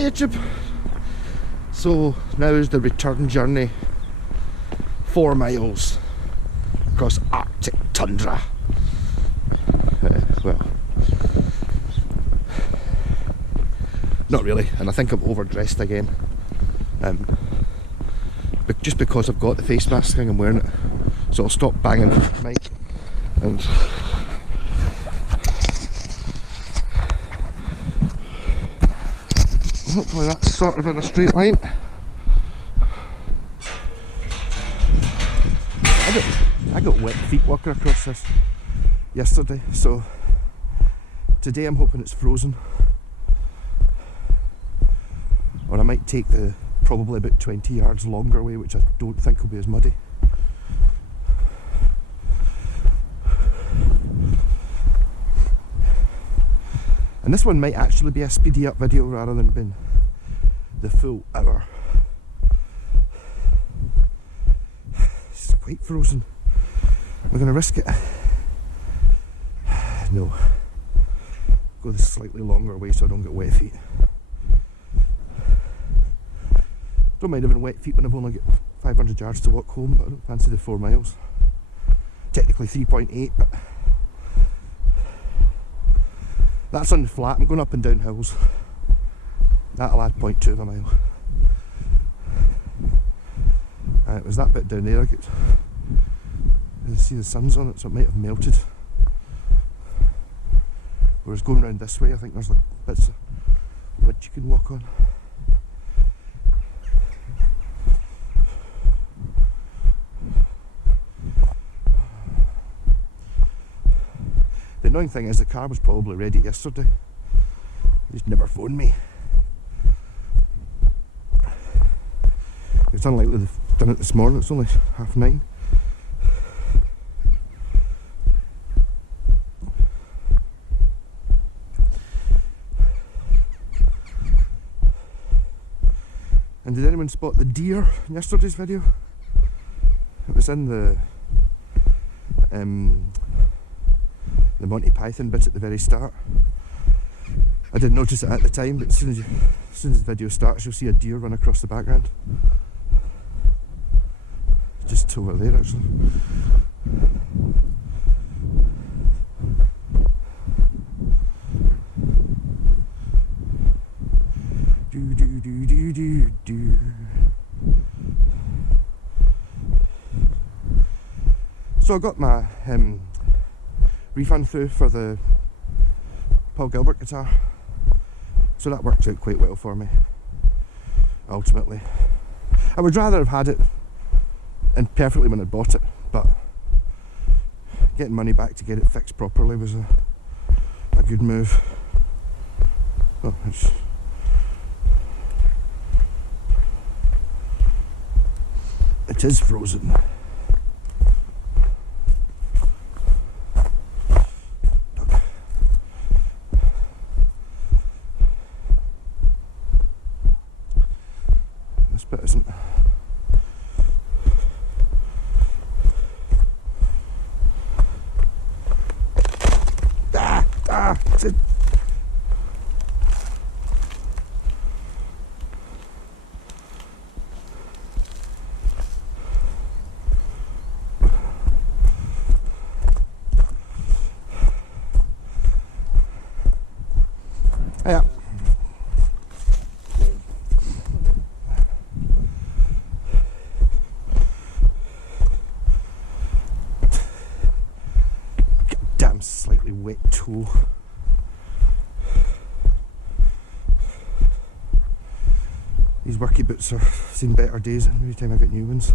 YouTube. So now is the return journey. 4 miles across Arctic tundra. Well, not really, and I think I'm overdressed again. But just because I've got the face mask thing, I'm wearing it. So I'll stop banging the mic and hopefully that's sort of in a straight line. I got wet feet walking across this yesterday, so today I'm hoping it's frozen. Or I might take the probably about 20 yards longer way, which I don't think will be as muddy. And this one might actually be a speedy up video rather than being the full hour. It's quite frozen. We're going to risk it. No. Go the slightly longer way so I don't get wet feet. Don't mind having wet feet when I've only got 500 yards to walk home, but I don't fancy the 4 miles. Technically 3.8, but that's on the flat. I'm going up and down hills. That'll add 0.2 of a mile. And it was that bit down there. I can see the sun's on it, so it might have melted. Whereas going round this way, I think there's like bits of wood you can walk on. The annoying thing is the car was probably ready yesterday. He just never phoned me. It's unlikely they've done it this morning. It's only 9:30. And did anyone spot the deer in yesterday's video? It was in the Monty Python bit at the very start. I didn't notice it at the time, but as soon as the video starts, you'll see a deer run across the background. Just over there, actually. Do do do do do do. So I got my refund through for the Paul Gilbert guitar, so that worked out quite well for me. Ultimately, I would rather have had it and perfectly when I bought it, but getting money back to get it fixed properly was a good move. Oh, it is frozen. This bit isn't. It's a yeah. Damn slightly wet toe. These worky boots are seen better days every time I get new ones.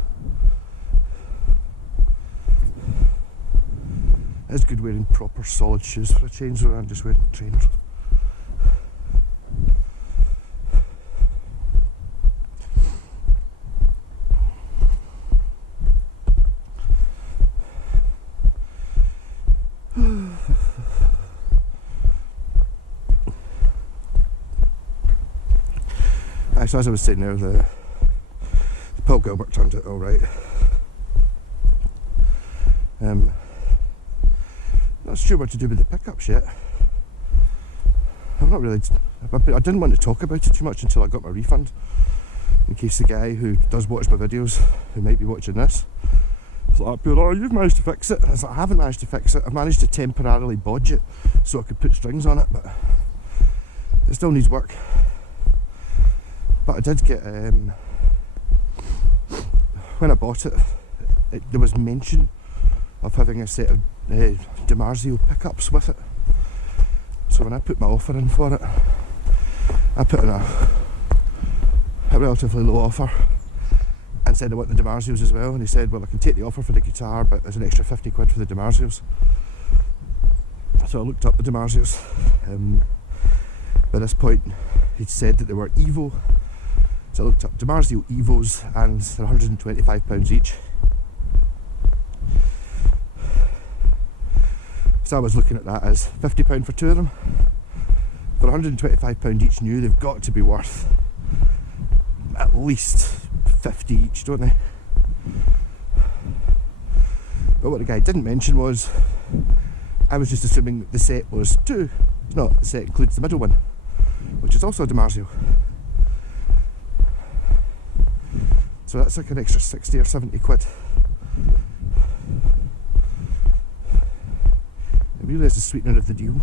It's good wearing proper solid shoes for a change rather than just wearing trainers. So as I was saying there, the Paul Gilbert turned out alright. Not sure what to do with the pickups yet. I've not really, I didn't want to talk about it too much until I got my refund, in case the guy who does watch my videos, who might be watching this, is like, oh, you've managed to fix it. And I was like, I haven't managed to fix it. I've managed to temporarily bodge it so I could put strings on it, but it still needs work. But I did get, when I bought it, there was mention of having a set of DiMarzio pickups with it. So when I put my offer in for it, I put in a relatively low offer and said I want the DiMarzios as well, and he said, well, I can take the offer for the guitar, but there's an extra 50 quid for the DiMarzios. So I looked up the DiMarzios. By this point he'd said that they were Evo, so I looked up DiMarzio Evos, and they're £125 each. So I was looking at that as £50 for two of them. For £125 each new, they've got to be worth at least 50 each, don't they? But what the guy didn't mention was, I was just assuming that the set was two. No, the set includes the middle one, which is also a DiMarzio. So that's like an extra 60 or 70 quid. It really is a sweetener of the deal.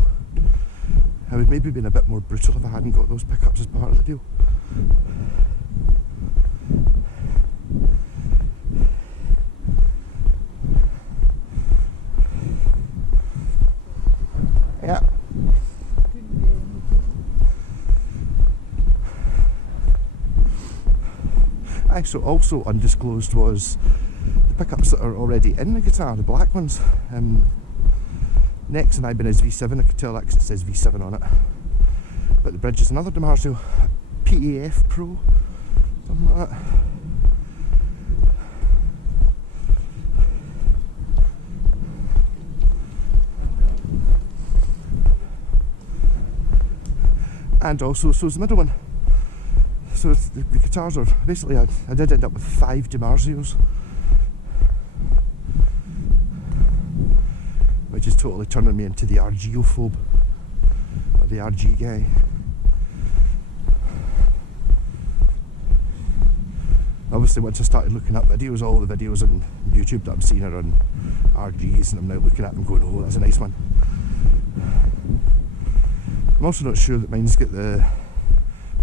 I would maybe have been a bit more brutal if I hadn't got those pickups as part of the deal. Yeah. So also undisclosed was the pickups that are already in the guitar, the black ones. Next in Ibanez V7, I could tell that because it says V7 on it. But the bridge is another DiMarzio, PAF Pro, something like that. And also, so's the middle one. So the guitars are basically, I did end up with 5 DiMarzios, which is totally turning me into the RGophobe, or the RG guy. Obviously, once I started looking up videos, all the videos on YouTube that I'm seeing are on RGs, and I'm now looking at them going, oh, that's a nice one. I'm also not sure that mine's got the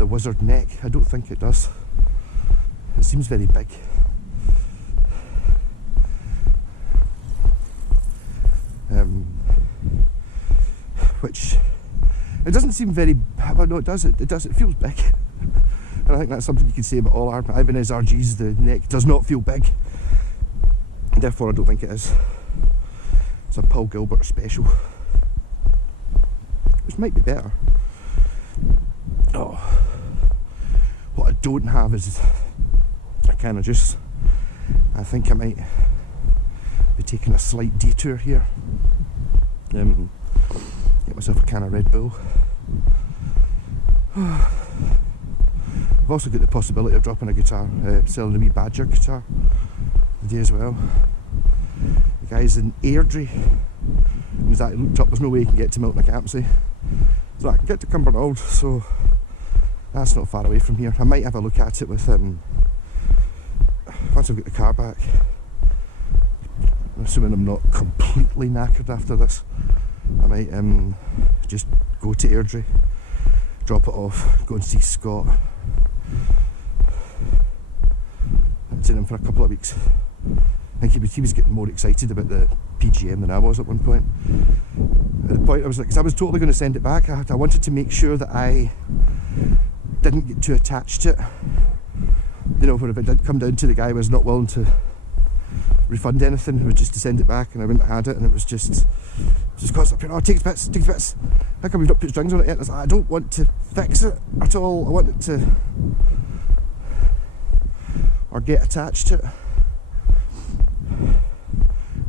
wizard neck. I don't think it does. It seems very big. Which, it doesn't seem very, well no it does, it feels big. And I think that's something you can say about all our Ibanez RGs, the neck does not feel big. Therefore I don't think it is. It's a Paul Gilbert special, which might be better. Oh, what I don't have is a can of juice. I think I might be taking a slight detour here. Get myself a can of Red Bull. I've also got the possibility of dropping a guitar, selling a wee Badger guitar today as well. The guy's in Airdrie. He's actually looked up, there's no way you can get to Milton Campsie. So I can get to Cumbernauld, so that's not far away from here. I might have a look at it with once I've got the car back. I'm assuming I'm not completely knackered after this. I might just go to Airdrie, drop it off, go and see Scott. I haven't seen him for a couple of weeks. I think he was getting more excited about the PGM than I was at one point. At the point I was like, because I was totally going to send it back. I wanted to make sure that I didn't get too attached to it. You know, when if it did come down to the guy was not willing to refund anything, it was just to send it back, and I wouldn't have had it, and it was just constantly, oh, take bits. How come we've not put strings on it yet? I was like, I don't want to fix it at all. I want it to, or get attached to it.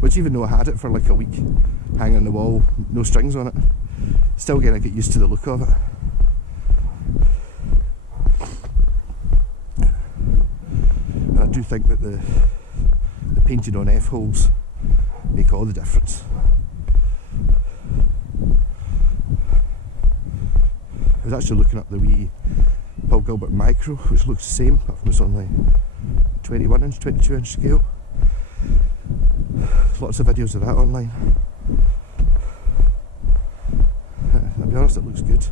Which, even though I had it for like a week, hanging on the wall, no strings on it, still gonna get used to the look of it. And I do think that the painted on F-holes make all the difference. I was actually looking up the wee Paul Gilbert Micro, which looks the same, apart from it's on the 21 inch, 22 inch scale. Lots of videos of that online. I'll be honest, it looks good.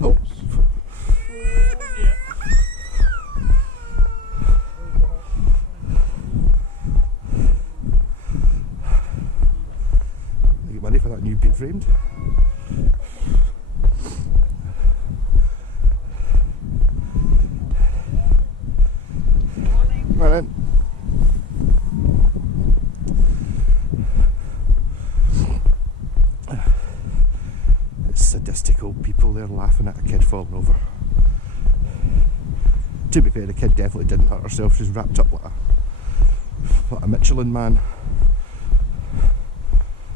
Oh. I get money for that new being framed. Morning. It's sadistic old people there laughing at a kid falling over. To be fair, the kid definitely didn't hurt herself. She's wrapped up like a Michelin man.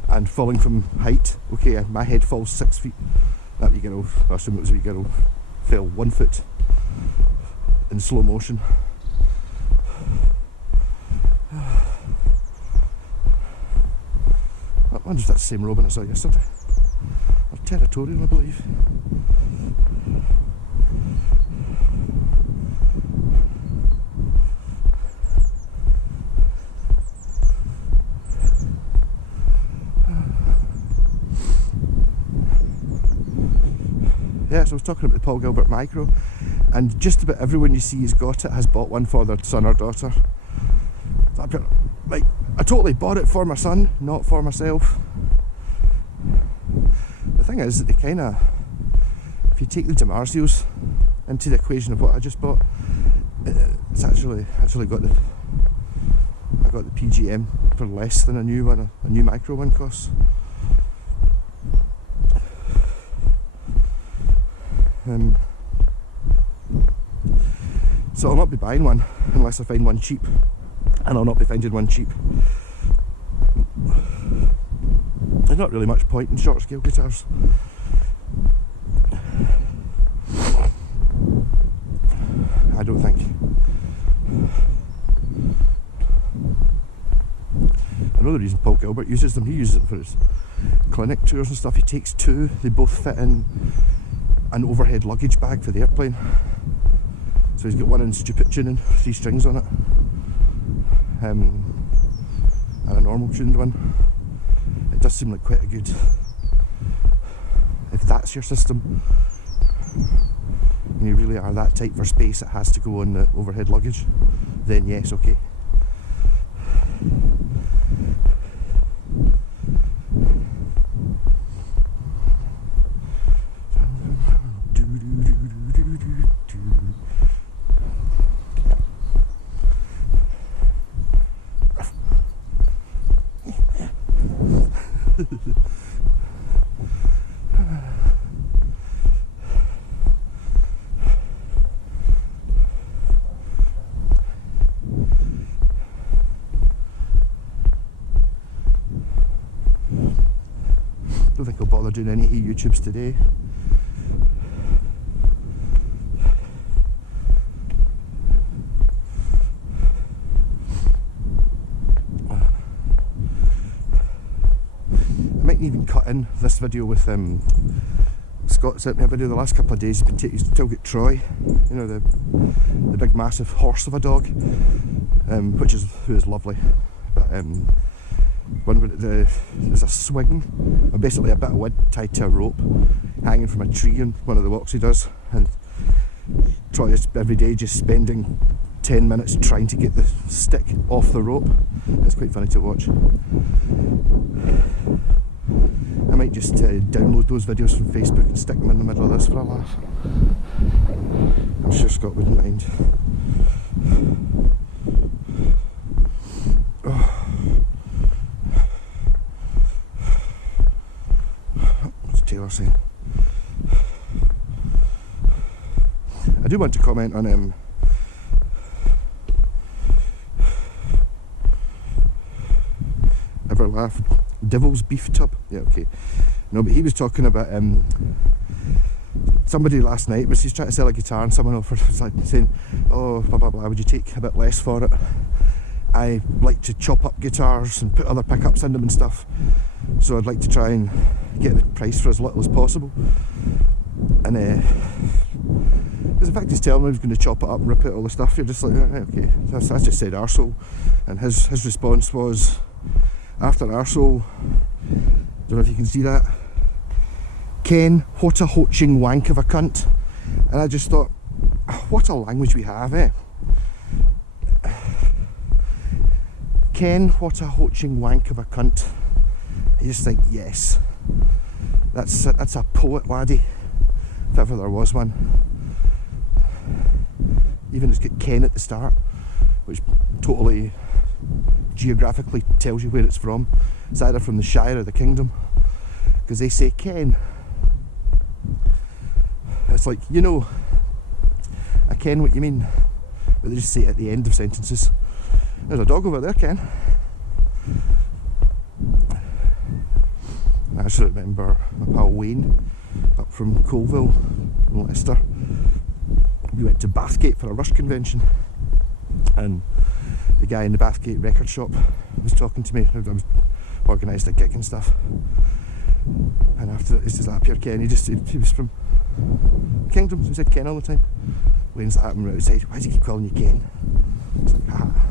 And falling from height. Okay, my head falls 6 feet. That wee girl, I assume it was a wee girl, fell 1 foot in slow motion. I wonder if that's the same Robin I saw yesterday. Or Territorial, I believe. Yeah, so I was talking about the Paul Gilbert Micro, and just about everyone you see who's got it has bought one for their son or daughter. Like, I totally bought it for my son, not for myself. The thing is that they kind of, if you take the DiMarzios into the equation of what I just bought, it's actually got I got the PGM for less than a new one, a new Micro one costs. So I'll not be buying one unless I find one cheap, and I'll not be finding one cheap. There's not really much point in short scale guitars. I don't think. I know the reason Paul Gilbert uses them. He uses them for his clinic tours and stuff. He takes two, they both fit in an overhead luggage bag for the airplane. So he's got one in stupid tuning, 3 strings on it, and a normal tuned one. It does seem like quite a good, if that's your system and you really are that tight for space, it has to go on the overhead luggage, then yes, okay. Don't think I'll bother doing any YouTubes today. I might even cut in this video with Scott sent me a video the last couple of days. He's still got Troy, you know, the big massive horse of a dog, who is lovely. But there's a swing, or basically a bit of wood tied to a rope, hanging from a tree on one of the walks he does, and Troy is every day just spending 10 minutes trying to get the stick off the rope. It's quite funny to watch. I might just download those videos from Facebook and stick them in the middle of this for a laugh. I'm sure Scott wouldn't mind. Oh. What's Taylor saying? I do want to comment on ever laughed? Devil's Beef Tub? Yeah, okay. No, but he was talking about somebody last night was trying to sell a guitar, and someone offered, was like saying, oh, blah blah blah, would you take a bit less for it? I like to chop up guitars and put other pickups in them and stuff, so I'd like to try and get the price for as little as possible. And because in fact he's telling me he was going to chop it up and rip out all the stuff, you're just like, right, okay, that's just said arsehole. And his response was, after arsehole, don't know if you can see that, Ken, what a hoaching wank of a cunt. And I just thought, what a language we have, eh? Ken, what a hoaching wank of a cunt. I just think, yes, that's a poet, laddie, if ever there was one. Even it's got Ken at the start, which totally geographically tells you where it's from. It's either from the Shire or the Kingdom, because they say Ken. It's like, you know, I ken what you mean, but they just say it at the end of sentences. There's a dog over there, Ken. I actually remember my pal Wayne up from Colville in Leicester. We went to Bathgate for a Rush convention, and the guy in the Bathgate record shop was talking to me. I was organised a gig and stuff, and after it, he says, up here, Ken. He was from Kingdom, so he said Ken all the time. Wayne's at him outside, why does he keep calling you Ken? It's like, ah.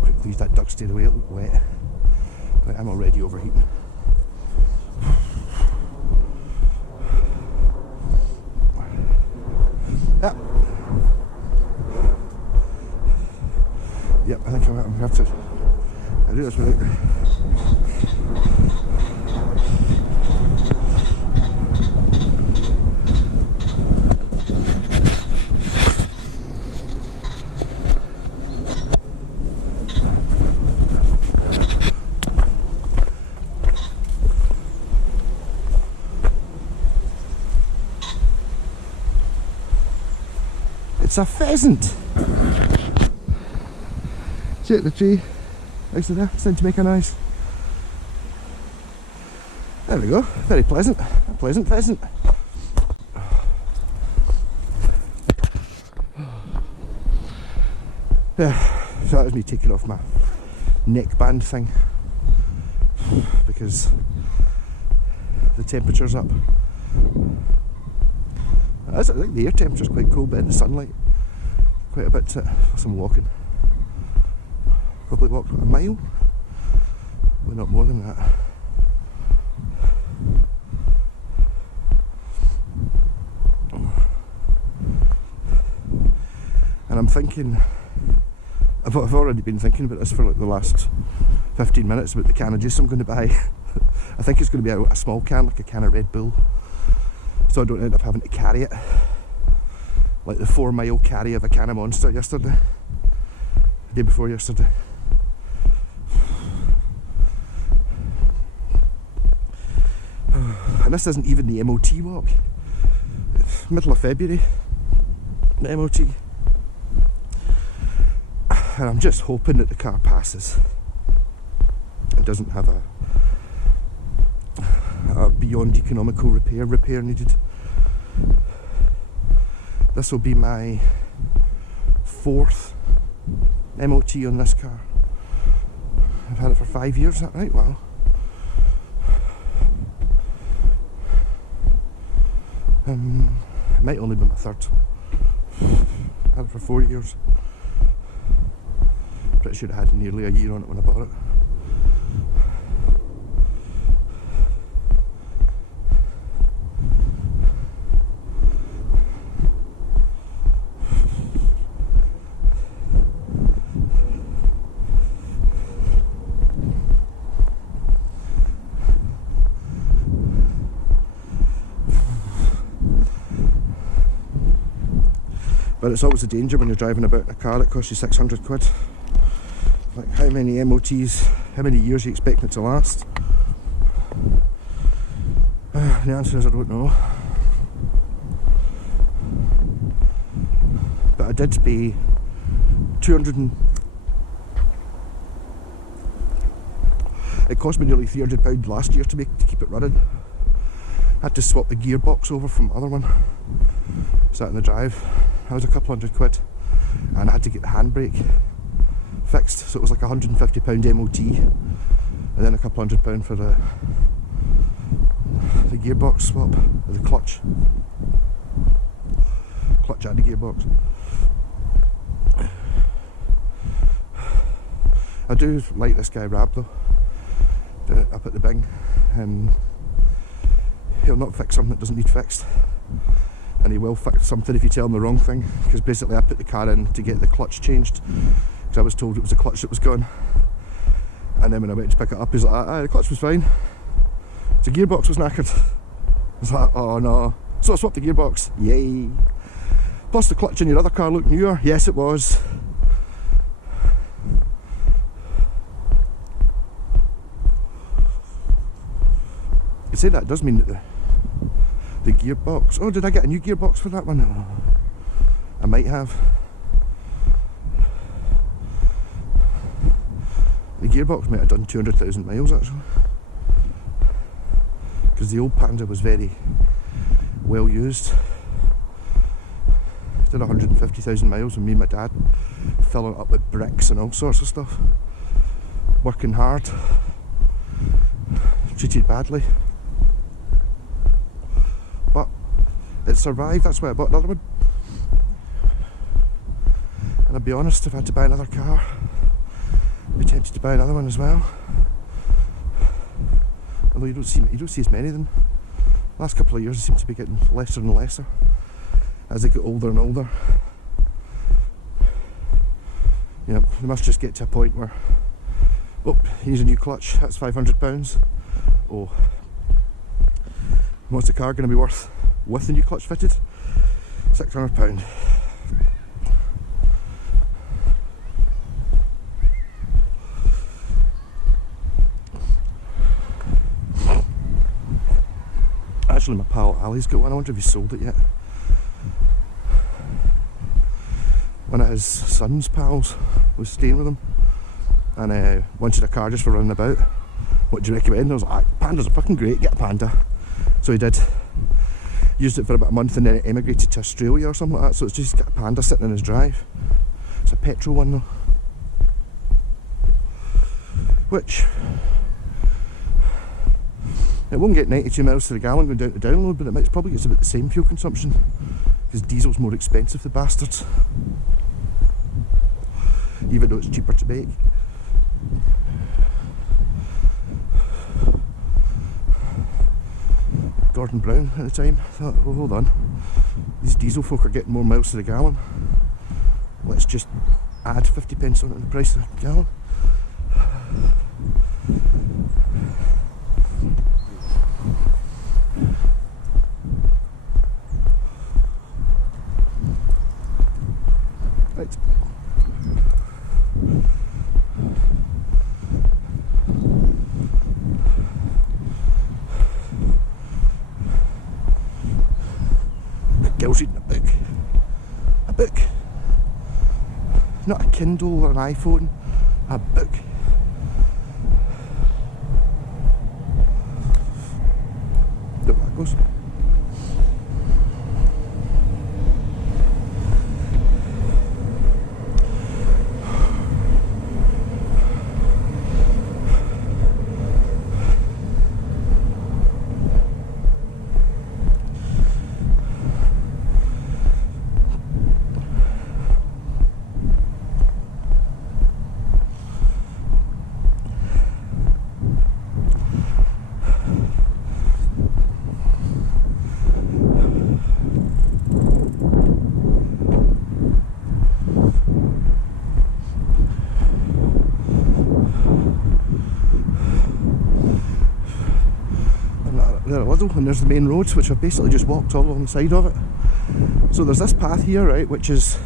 Quick, leave that duck stay away, it'll look wet. Right, I'm already overheating. Yep, I think I'm going to have to do this with it. It's a pheasant! See it, the tree next to there, starting to make a noise. There we go, very pleasant, a pleasant pheasant. Yeah, so that was me taking off my neckband thing because the temperature's up. I think the air temperature's quite cool, but in the sunlight, quite a bit for some walking. Probably walked a mile, but not more than that. And I'm thinking, I've already been thinking about this for like the last 15 minutes about the can of juice I'm going to buy. I think it's going to be a small can, like a can of Red Bull, so I don't end up having to carry it like the 4 mile carry of a can of Monster yesterday, the day before yesterday. And this isn't even the MOT walk. It's middle of February, the MOT. And I'm just hoping that the car passes. It doesn't have a beyond economical repair needed. This will be my 4th MOT on this car. I've had it for 5 years, is that right? Wow. It might only be my 3rd. I had it for 4 years. Pretty sure I had nearly a year on it when I bought it. But it's always a danger when you're driving about in a car that costs you 600 quid. Like, how many MOTs, how many years are you expecting it to last? The answer is I don't know. did pay 200 and... It cost me nearly £300 last year to keep it running. Had to swap the gearbox over from the other one. Sat in the drive. That was a couple £100, and I had to get the handbrake fixed, so it was like £150 MOT, and then a couple £100 for the gearbox swap, the clutch and the gearbox. I do like this guy Rab though, up at the Bing. He'll not fix something that doesn't need fixed, and he will fix something if you tell him the wrong thing, because basically I put the car in to get the clutch changed, because I was told it was the clutch that was gone, and then when I went to pick it up he's like, the clutch was fine, the gearbox was knackered. I was like, oh no. So I swapped the gearbox, yay. Plus the clutch in your other car looked newer. Yes it was. You say that does mean that the gearbox... Oh, did I get a new gearbox for that one? Oh, I might have. The gearbox might have done 200,000 miles actually, because the old Panda was very well used. Did 150,000 miles with me and my dad, filling it up with bricks and all sorts of stuff. Working hard, treated badly, but it survived. That's why I bought another one. And I'll be honest, if I had to buy another car, I'd be tempted to buy another one as well. Although you don't see as many of them. Last couple of years they seem to be getting lesser and lesser as they get older and older. Yeah, they must just get to a point where, oh, here's a new clutch, that's £500. Oh, what's the car going to be worth with the new clutch fitted? £600. Actually, my pal Ali's got one. I wonder if he's sold it yet. One of his son's pals was staying with him and wanted a car just for running about. What do you recommend? I was like, Pandas are fucking great, get a Panda. So he did. Used it for about a month and then emigrated to Australia or something like that. So it's just got a Panda sitting in his drive. It's a petrol one though. Which, it won't get 92 miles to the gallon going down to download, but it probably gets about the same fuel consumption, because diesel's more expensive, the bastards, even though it's cheaper to make. Gordon Brown at the time thought, well, hold on, these diesel folk are getting more miles to the gallon, let's just add 50p on the price of the gallon. Right. The girl's reading a book. A book. Not a Kindle or an iPhone. A book. Look, that goes. And there's the main roads, which I've basically just walked all along the side of it. So there's this path here, right, which is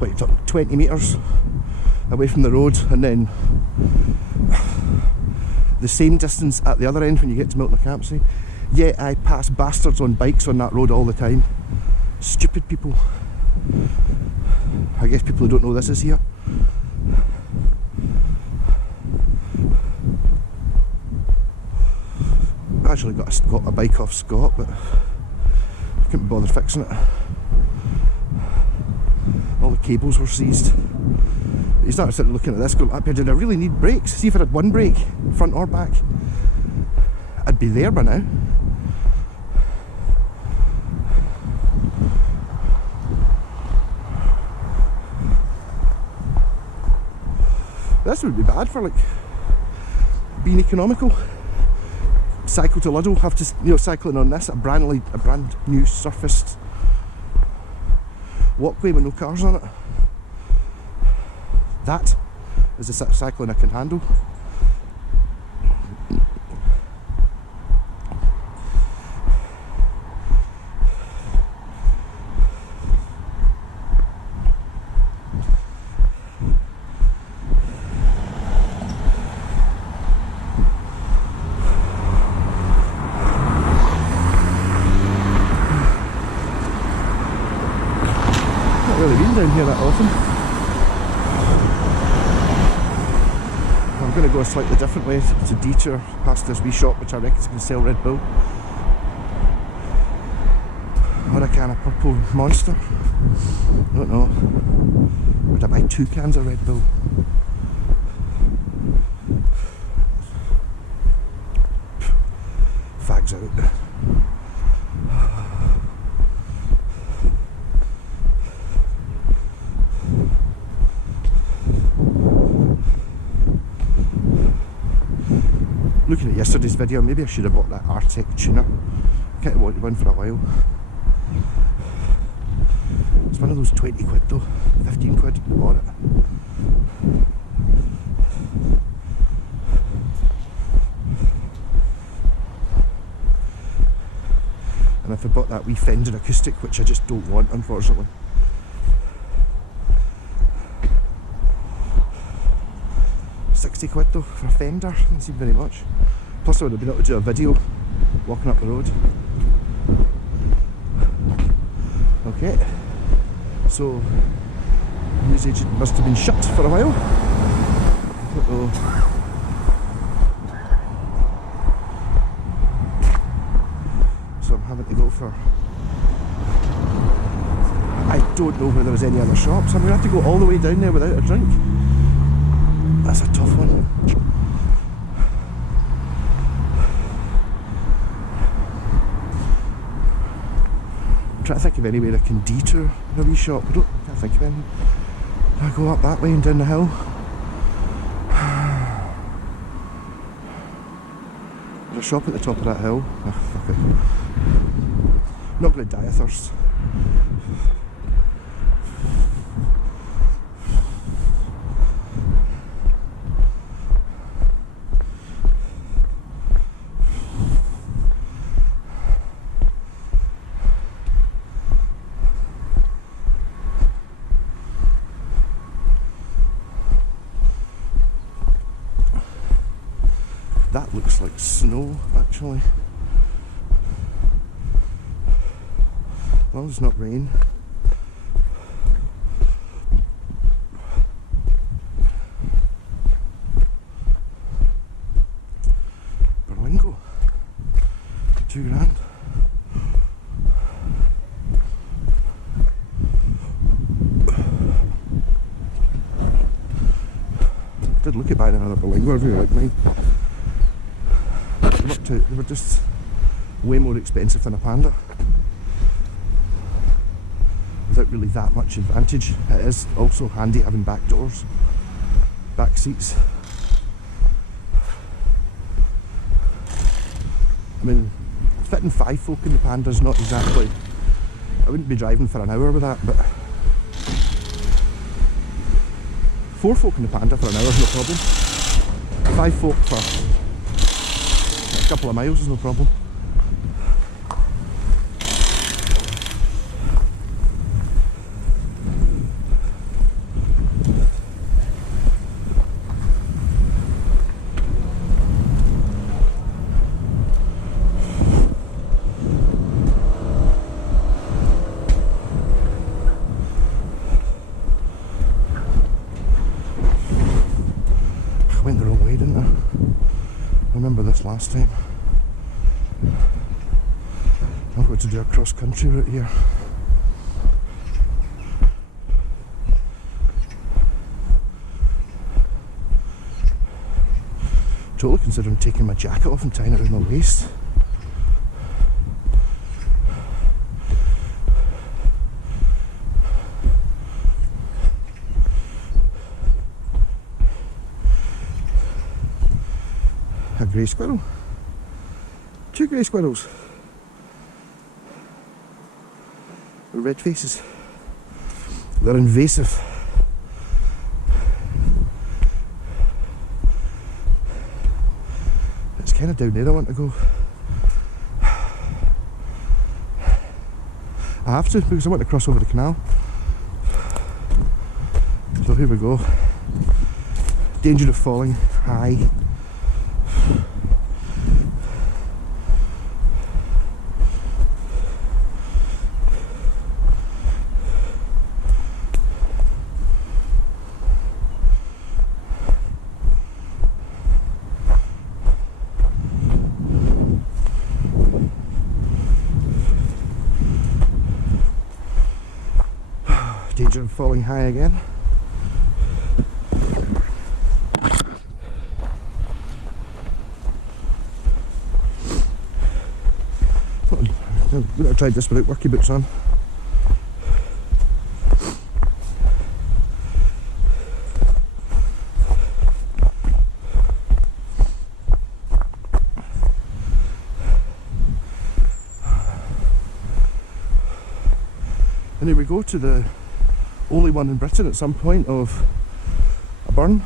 like 20 metres away from the road, and then the same distance at the other end when you get to Milton Campsie. Yet I pass bastards on bikes on that road all the time. Stupid people. I guess people who don't know this is here. I actually got a bike off Scott, but I couldn't be bothered fixing it. All the cables were seized. You started sitting looking at this going, did I really need brakes? See if I had one brake, front or back, I'd be there by now. This would be bad for like being economical. Cycle to Ludlow, have to, you know, cycling on this, a brand new surfaced walkway with no cars on it. That is the sort of cycling I can handle. Really been down here that often. I'm going to go a slightly different way to detour past this wee shop which I reckon is going to sell Red Bull or a can of purple Monster. I don't know. Would I buy 2 cans of Red Bull? Fags out. Looking at yesterday's video, maybe I should have bought that Arctic tuner. I kind of wanted one for a while. It's one of those 20 quid though, 15 quid, I bought it. And if I bought that wee Fender acoustic, which I just don't want unfortunately. £60 though for a Fender, doesn't seem very much. Plus I would have been able to do a video walking up the road. Okay, so news agent must have been shut for a while. Uh-oh. So I'm having to go for, I don't know whether there's any other shops. I'm going to have to go all the way down there without a drink. That's a tough one. I'm trying to think of any way I can detour the wee shop. I can't think of anything. I go up that way and down the hill. There's a shop at the top of that hill. Oh, fuck it. I'm not going to die of thirst. That looks like snow, actually. As long as it's not rain. Berlingo. £2 grand. Did look at buying another Berlingo, I really like mine. They were just way more expensive than a Panda without really that much advantage. It is also handy having back doors, back seats. I mean, fitting 5 folk in the Panda is not exactly, I wouldn't be driving for an hour with that, but 4 folk in the Panda for an hour is no problem. 5 folk for a couple of miles is no problem. remember this last time. I've got to do a cross-country route here. Totally considering taking my jacket off and tying it around my waist. A grey squirrel. 2 grey squirrels. With red faces. They're invasive. It's kind of down there I want to go. I have to because I want to cross over the canal. So here we go. Danger of falling high. Danger of falling high again. I would have tried this without worky boots on. And here we go to the only one in Britain at some point of a burn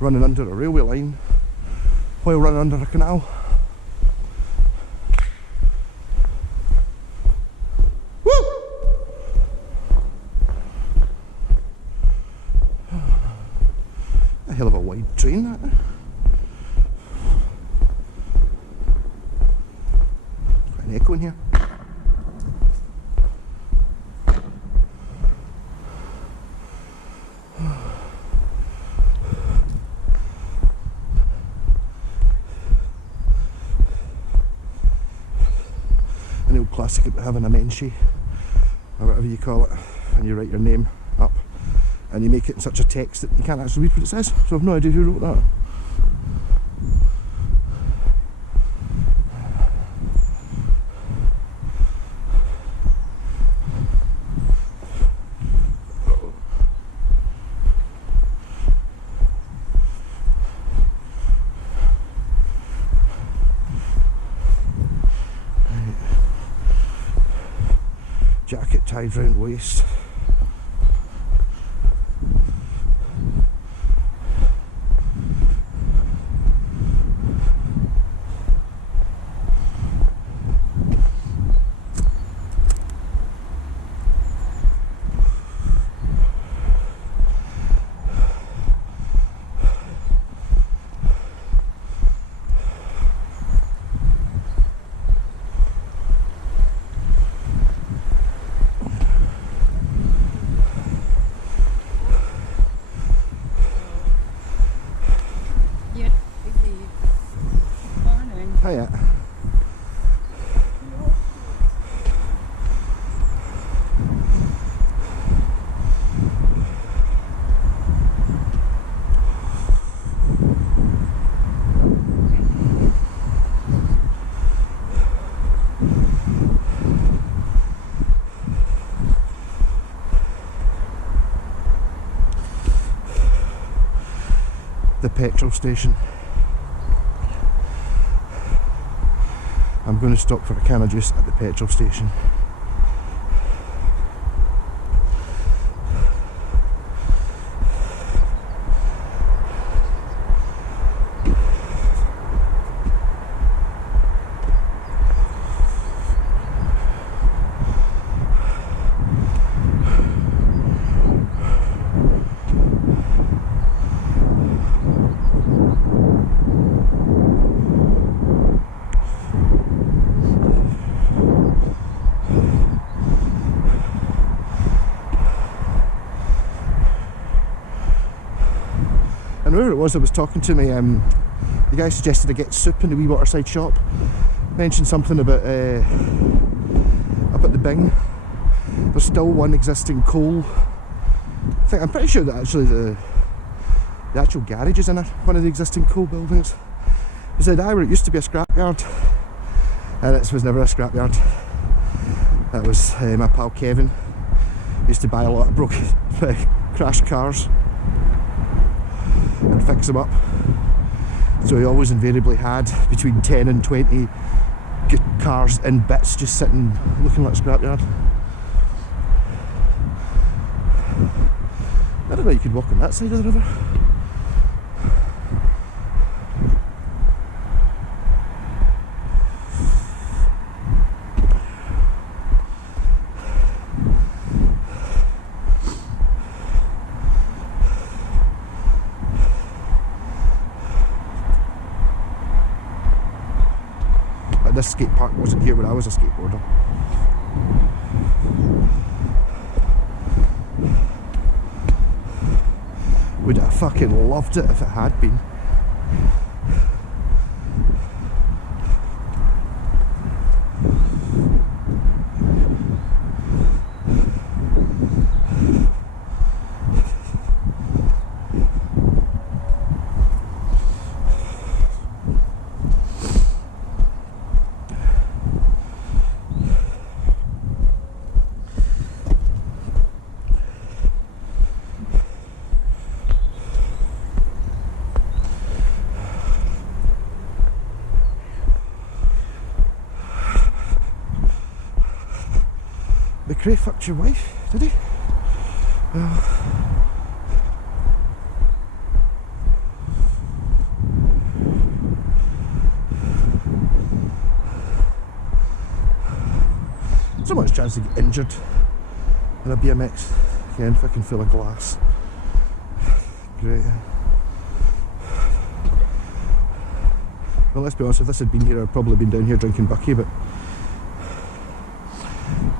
running under a railway line while running under a canal. Woo! A hell of a wide train, that. Quite an echo in here. An old classic about having a menschie, or whatever you call it, and you write your name up and you make it in such a text that you can't actually read what it says. So I've no idea who wrote that. Jacket tied round waist. Hiya. The petrol station. I'm going to stop for a can of juice at the petrol station. And whoever it was that was talking to me the guy suggested I get soup in the wee waterside shop. Mentioned something about up at the Bing. There's still one existing coal. I'm pretty sure that actually the actual garage is in one of the existing coal buildings. He said, where it used to be a scrapyard. And it was never a scrapyard. That was my pal Kevin. He used to buy a lot of broken, crashed cars and fix them up. So he always invariably had between 10 and 20 cars in bits just sitting looking like a scrapyard. I don't know, you could walk on that side of the river. This skate park wasn't here when I was a skateboarder. Would have fucking loved it if it had been. McRae fucked your wife, did he? So much chance to get injured in a BMX. Again, fucking full of glass. Great. Well, let's be honest, if this had been here, I'd probably been down here drinking Bucky, but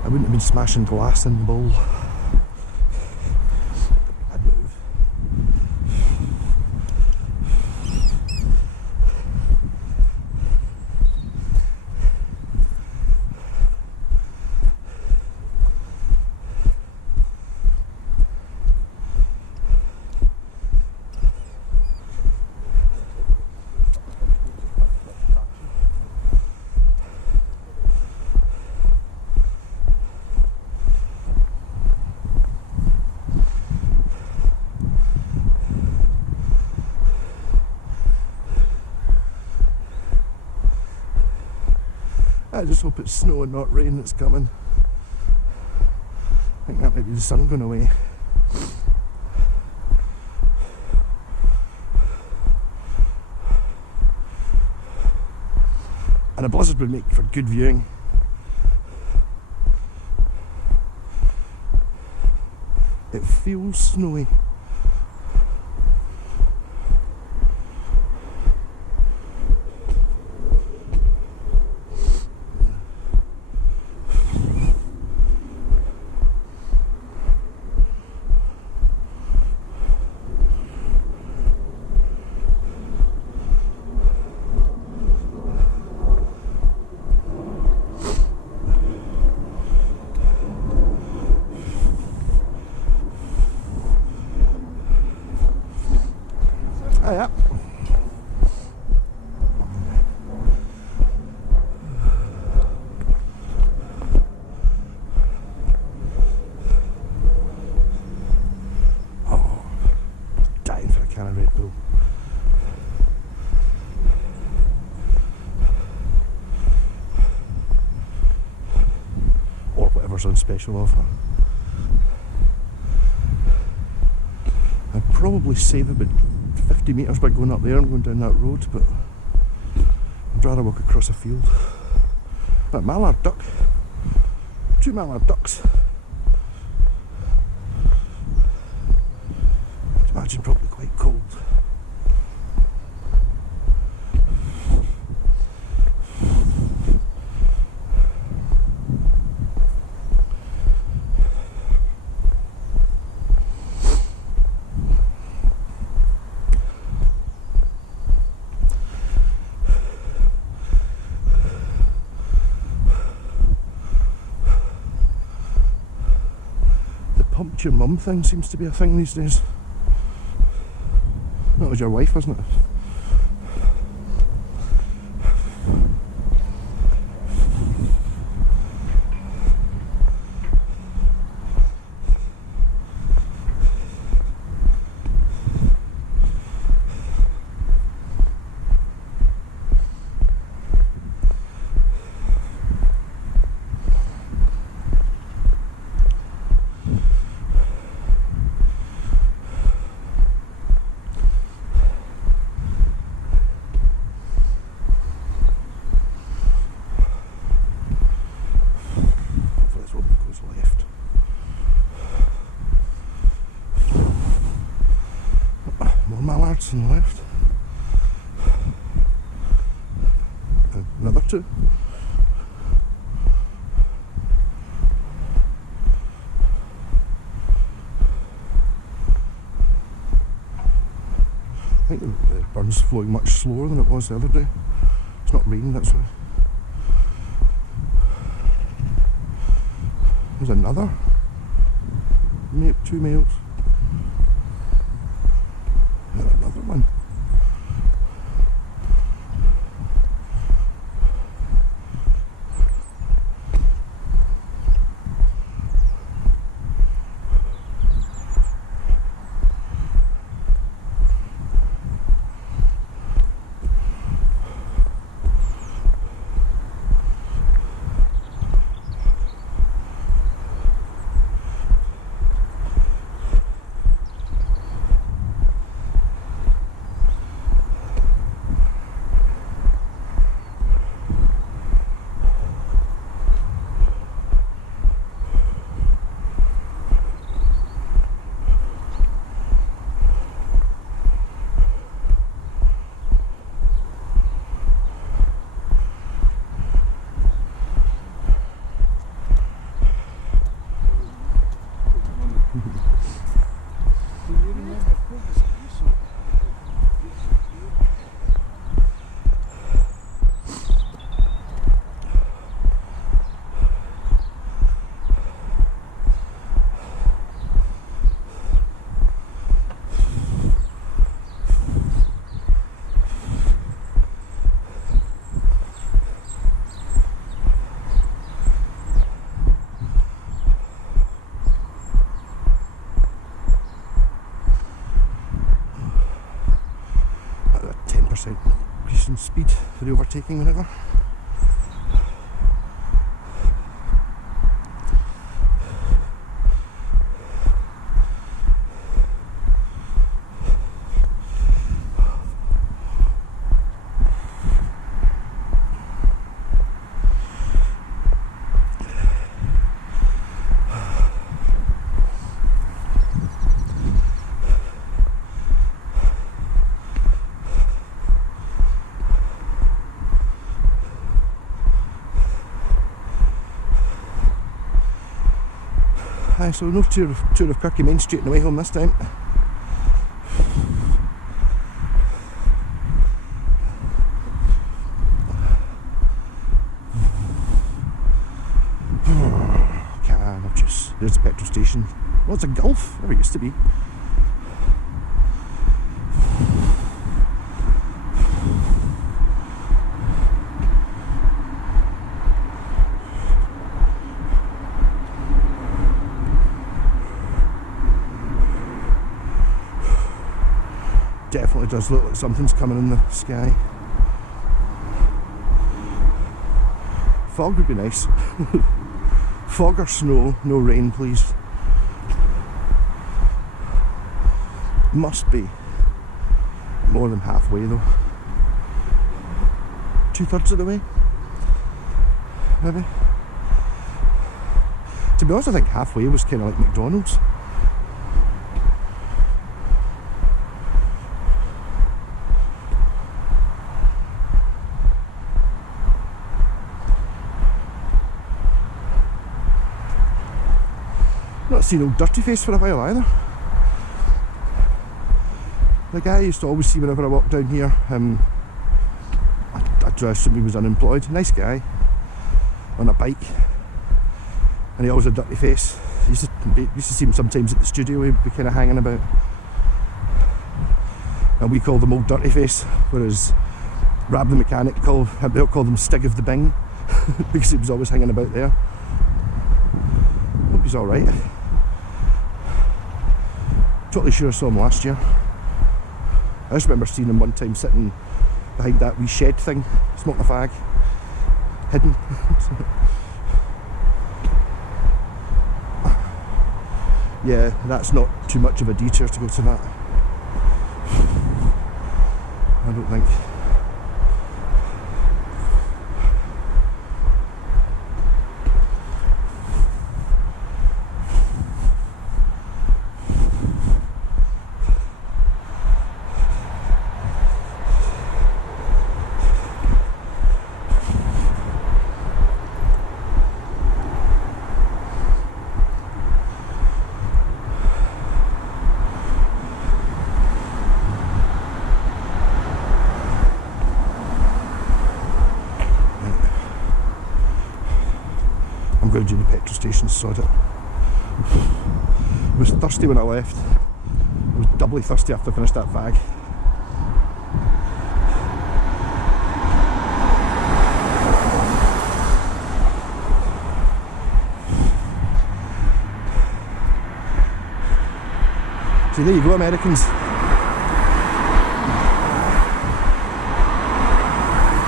I wouldn't have been smashing glass in the bowl. Bad move. I just hope it's snow and not rain that's coming. I think that might be the sun going away. And a blizzard would make for good viewing. It feels snowy. Oh yeah. Oh, dying for a can of Red Bull. Or whatever's on special offer. I'd probably save about 50 metres by going up there and going down that road, but I'd rather walk across a field. That mallard duck. 2 mallard ducks. I'd imagine probably quite cold. What's your mum thing seems to be a thing these days. That was your wife, wasn't it? Mallards on the left. Another two. I think the burn's flowing much slower than it was the other day. It's not raining, that's why. There's another. 2 males. And another one. Increase in speed for the overtaking whenever. Aye, so no tour of Kirky Main Street on the way home this time. Can't just. There's the petrol station. Well, it's a Gulf. Never used to be. Definitely does look like something's coming in the sky. Fog would be nice. Fog or snow, no rain please. Must be more than halfway though. 2/3 of the way, maybe. To be honest, I think halfway was kind of like McDonald's. Not seen old Dirty Face for a while either. The guy I used to always see whenever I walked down here, I assume he was unemployed. Nice guy, on a bike, and he always had Dirty Face. Used to see him sometimes at the studio. He'd be kind of hanging about, and we called him Old Dirty Face, whereas Rab the mechanic called him Stig of the Bing because he was always hanging about there. Hope he's all right. Totally sure I saw him last year. I just remember seeing him one time sitting behind that wee shed thing, smoking a fag, hidden. Yeah, that's not too much of a detour to go to that. I don't think. I'm going to do the petrol station, sod it. I was thirsty when I left. I was doubly thirsty after I finished that fag. See, there you go, Americans.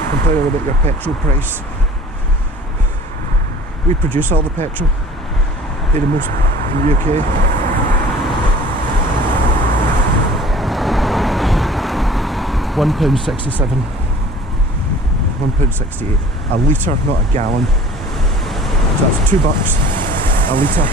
Complaining about your petrol price. We produce all the petrol. Pay the most in the UK. £1.67. £1.68. A litre, not a gallon. So that's £2 a litre.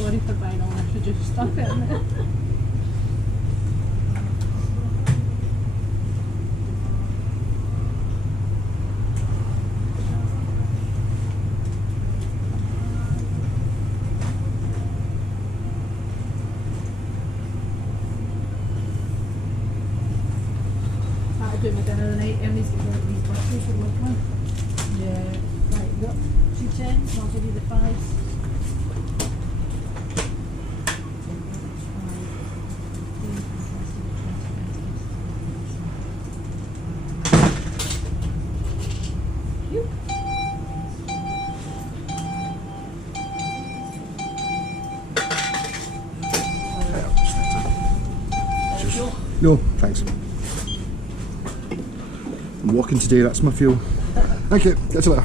Sorry for buying all extra juice stuff in there. That'll do my dinner tonight. Emmy's got one of these buses for work with. Yeah, right, you got 2 10s, I'll give you the 5s. No, thanks. I'm walking today, that's my fuel. Thank you, catch you later.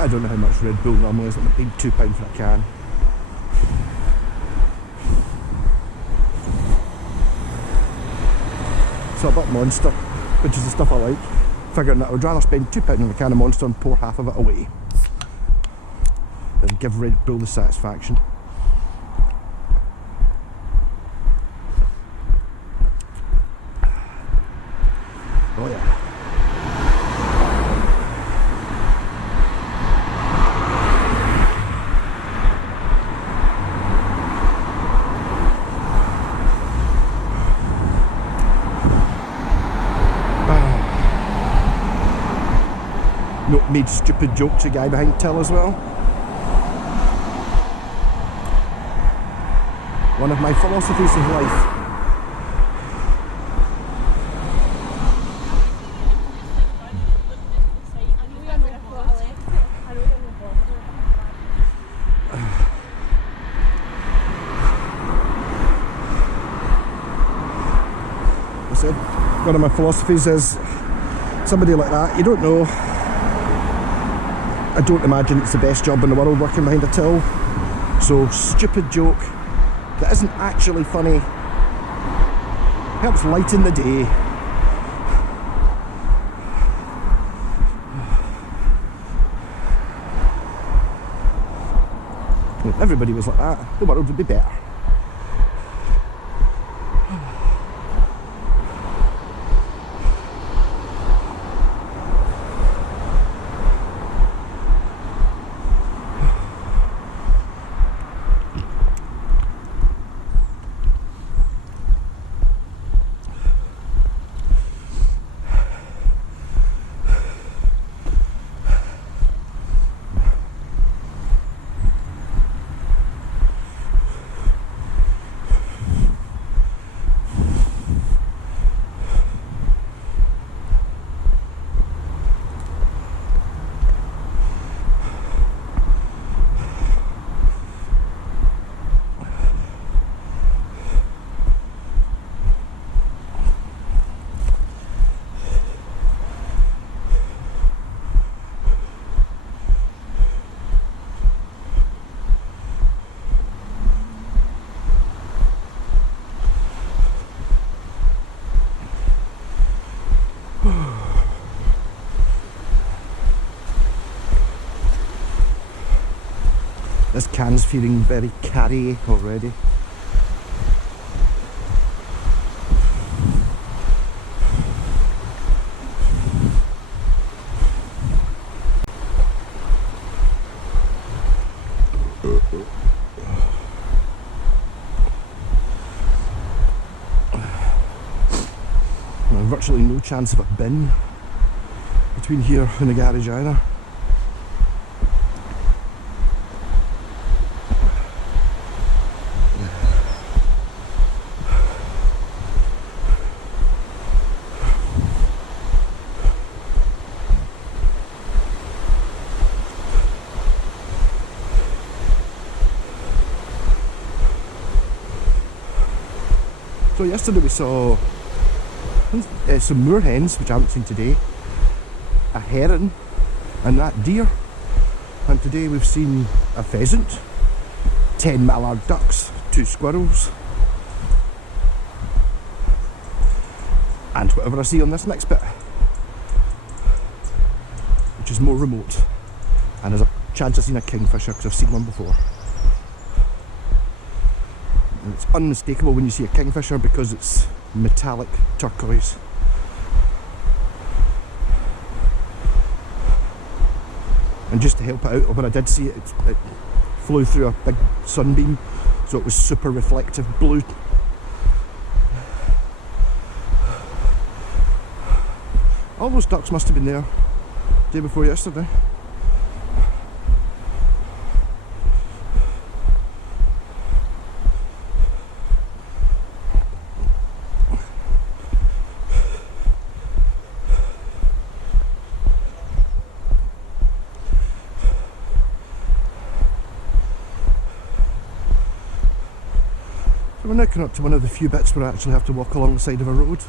I don't know how much Red Bull normally is, like a big £2 for a can. So I bought Monster, which is the stuff I like, figuring that I would rather spend £2 on a can of Monster and pour half of it away than give Red Bull the satisfaction. Oh yeah. Not made stupid jokes, a guy behind till as well. One of my philosophies of life. I said, one of my philosophies is somebody like that, you don't know. I don't imagine it's the best job in the world working behind a till. So stupid joke that isn't actually funny helps lighten the day. If everybody was like that, the world would be better. This can's feeling very carry already. Virtually no chance of a bin between here and the garage either. So yesterday we saw some moorhens, which I haven't seen today, a heron and that deer, and today we've seen a pheasant, 10 mallard ducks, 2 squirrels, and whatever I see on this next bit, which is more remote, and there's a chance I've seen a kingfisher because I've seen one before. And it's unmistakable when you see a kingfisher because it's metallic turquoise. And just to help it out, when I did see it, it flew through a big sunbeam, so it was super reflective blue. All those ducks must have been there day before yesterday. We're now coming up to one of the few bits where I actually have to walk along the side of a road.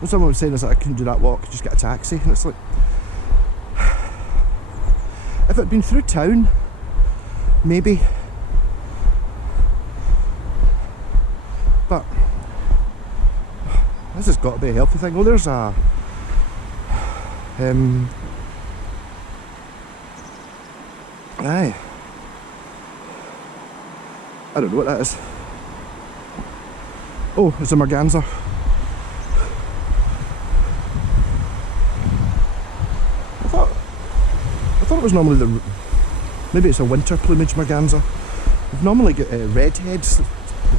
When someone was saying is that I couldn't do that walk, just get a taxi, and it's like, if it had been through town, maybe, but This has got to be a healthy thing. Oh, there's a aye. I don't know what that is. Oh, it's a merganser. I thought it was normally maybe it's a winter plumage merganser. We've normally got redheads, the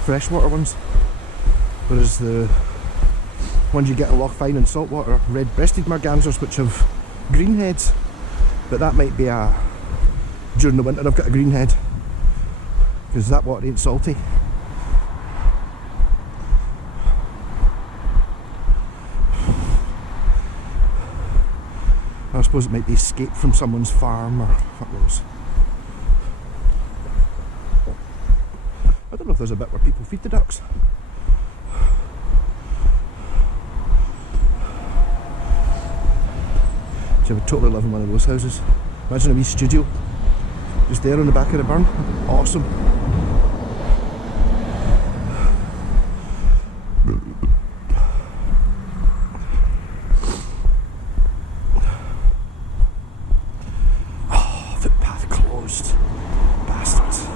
freshwater ones, whereas the ones you get in Loch Fyne and saltwater are red-breasted mergansers, which have green heads. But that might be during the winter I've got a green head, because that water ain't salty. I suppose it might be escaped from someone's farm, or fuck knows. I don't know if there's a bit where people feed the ducks. So I would totally live in one of those houses. Imagine a wee studio just there on the back of the burn. Awesome. Oh, footpath closed. Bastards.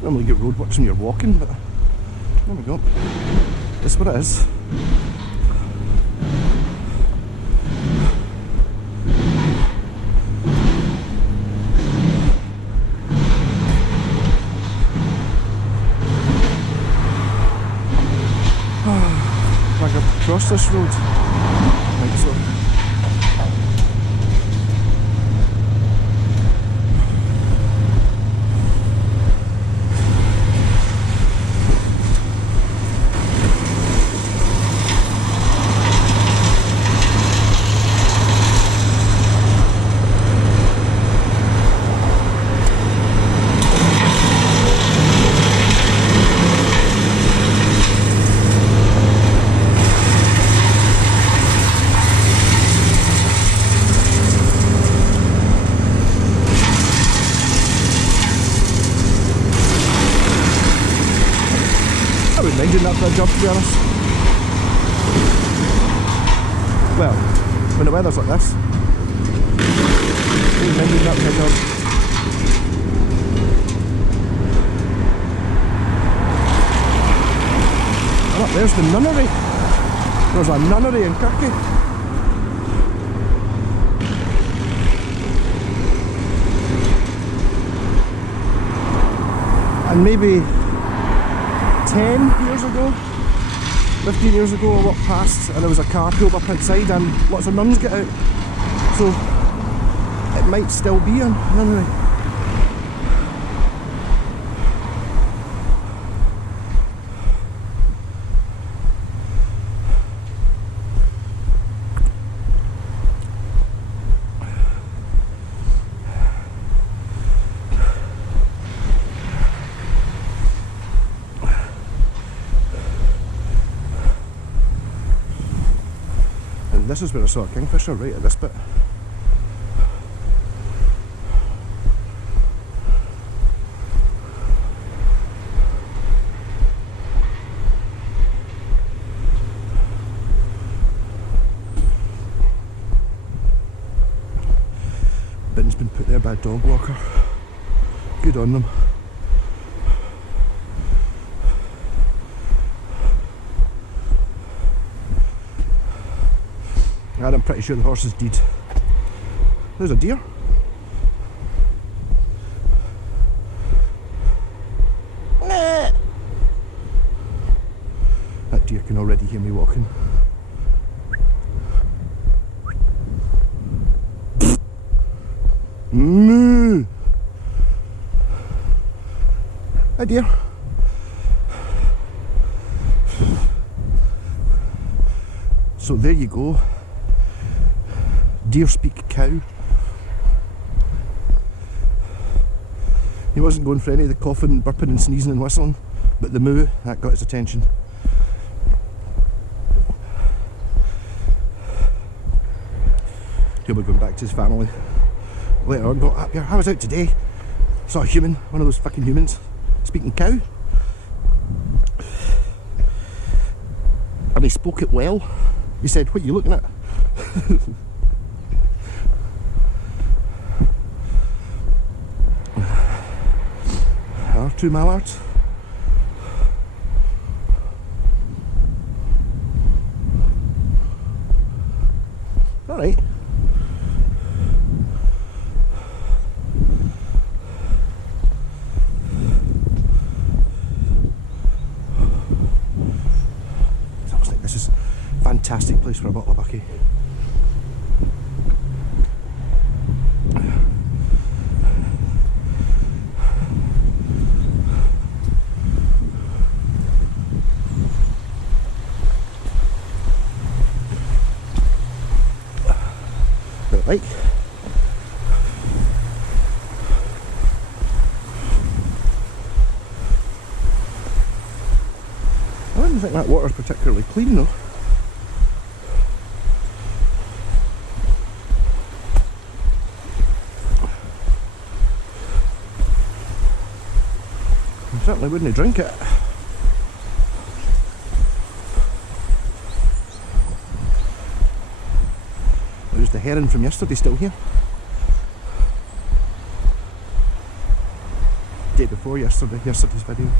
Normally get roadworks when you're walking, but there we go. That's what it is. Like across this road. Like so. I wouldn't mind doing that for a job, to be honest. Well, when the weather's like this, I wouldn't mind doing that for a job. And up there's the nunnery. There's a nunnery in Kirky. And maybe 10 years ago, 15 years ago, I walked past and there was a car pulled up outside and lots of nuns get out. So it might still be a nunnery. This is where I saw a kingfisher, right at this bit. Bin's been put there by a dog walker. Good on them. And I'm pretty sure the horse is dead. There's a deer. That deer can already hear me walking. Moo! Hi dear. So there you go. Deer speak cow. He wasn't going for any of the coughing, burping and sneezing and whistling, but the moo, that got his attention. He'll be going back to his family later on. Go, I was out today, saw a human, one of those fucking humans, speaking cow. And he spoke it well. He said, "What are you looking at?" There are 2 mallards. Alright. This is a fantastic place for a bottle of bucky. Bit of light. I don't think that water's particularly clean though. I certainly wouldn't drink it. There's the herring from yesterday still here. Day before yesterday's video.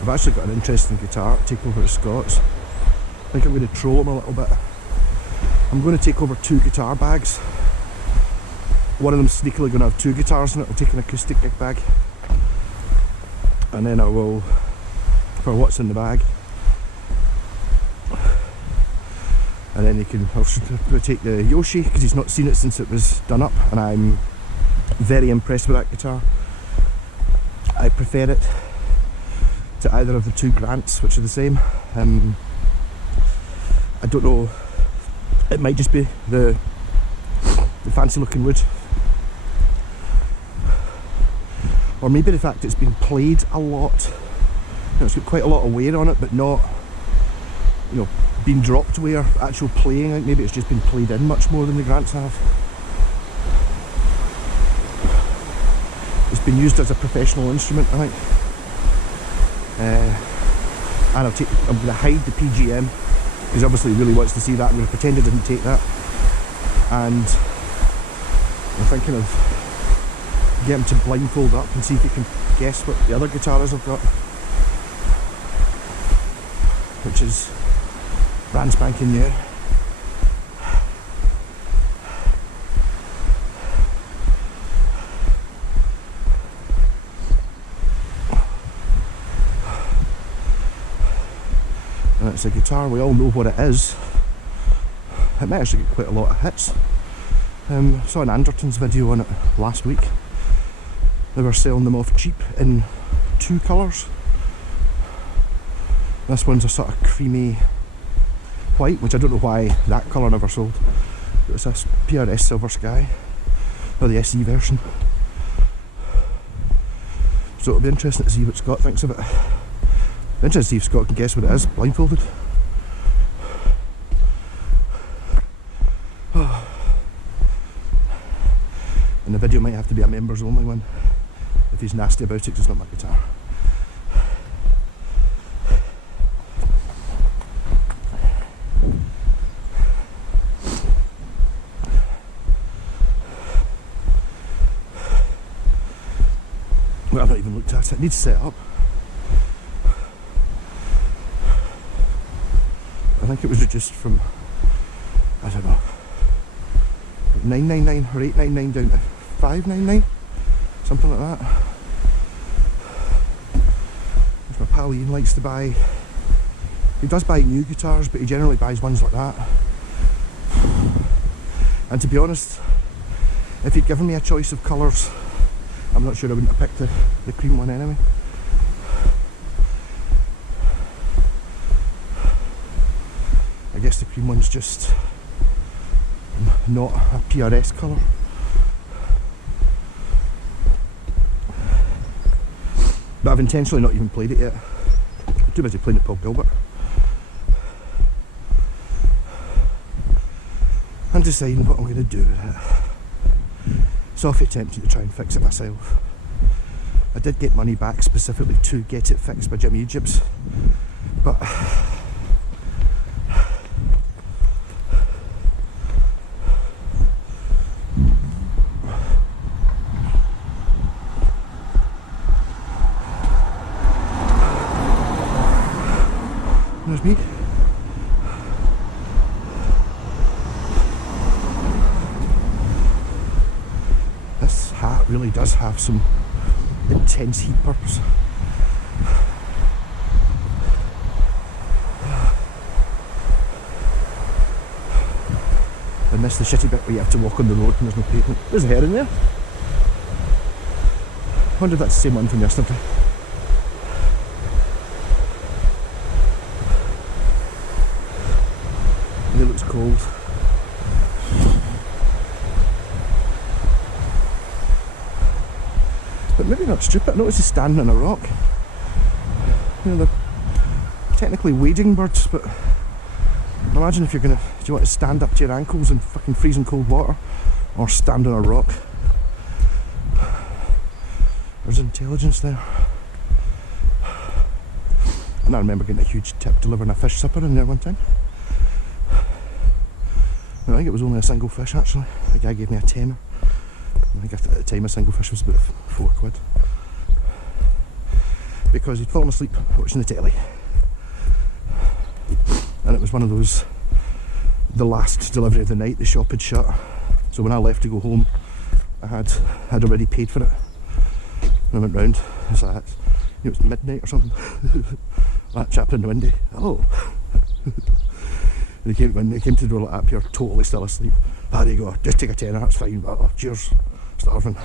I've actually got an interesting guitar to take over to Scott's. I think I'm going to troll him a little bit. I'm going to take over 2 guitar bags. One of them's sneakily going to have 2 guitars in it. I'll take an acoustic gig bag. And then I will, for what's in the bag. And then I'll take the Yoshi, because he's not seen it since it was done up. And I'm very impressed with that guitar. I prefer it to either of the 2 Grants, which are the same. I don't know, it might just be the fancy looking wood, or maybe the fact it's been played a lot. You know, it's got quite a lot of wear on it, but not, you know, been dropped wear, actual playing. I think maybe it's just been played in much more than the Grants have. It's been used as a professional instrument, I think. And I'm going to hide the PGM, because obviously he really wants to see that. I'm going to pretend I didn't take that. And I'm thinking of getting him to blindfold up and see if he can guess what the other guitar is I've got, which is brand spanking new. And it's a guitar, we all know what it is. It might actually get quite a lot of hits. I saw an Anderton's video on it last week. They were selling them off cheap in 2 colours. This one's a sort of creamy white, which I don't know why that colour never sold. It's a PRS Silver Sky, or the SE version. So it'll be interesting to see what Scott thinks of it. Interesting to see if Scott can guess what it is, blindfolded. And the video might have to be a members only one, if he's nasty about it, because it's not my guitar. Well, I've not even looked at it, it needs set up. I think it was reduced from, I don't know, 999 or 899 down to 599, something like that. If my pal Ian likes to buy, he does buy new guitars, but he generally buys ones like that. And to be honest, if he'd given me a choice of colours, I'm not sure I wouldn't have picked the cream one anyway. I guess the cream one's just not a PRS colour. But I've intentionally not even played it yet. too busy playing at Paul Gilbert. And deciding what I'm going to do with it. So off attempting to try and fix it myself. I did get money back specifically to get it fixed by Jim Egypt's, but there's me. This hat really does have some intense heat purpose. I miss the shitty bit where you have to walk on the road and there's no pavement. There's a hare in there. I wonder if that's the same one from yesterday. It looks cold. But maybe not stupid. I noticed he's standing on a rock. You know, they're technically wading birds, but imagine if you're gonna, do you want to stand up to your ankles in fucking freezing cold water, or stand on a rock? There's intelligence there. And I remember getting a huge tip delivering a fish supper in there one time. I think it was only a single fish actually. The guy gave me a tenner. I think at the time a single fish was about £4. Because he'd fallen asleep watching the telly. And it was one of those, the last delivery of the night, the shop had shut. So when I left to go home, I had already paid for it. And I went round, it was like, it was midnight or something. That chap in the window, hello. And he came to the door like that, you're totally still asleep. There you go, just take a tenner, that's fine. Oh, cheers, starving.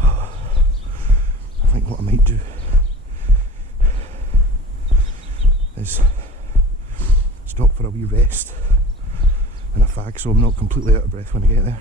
I think what I might do is stop for a wee rest and a fag so I'm not completely out of breath when I get there.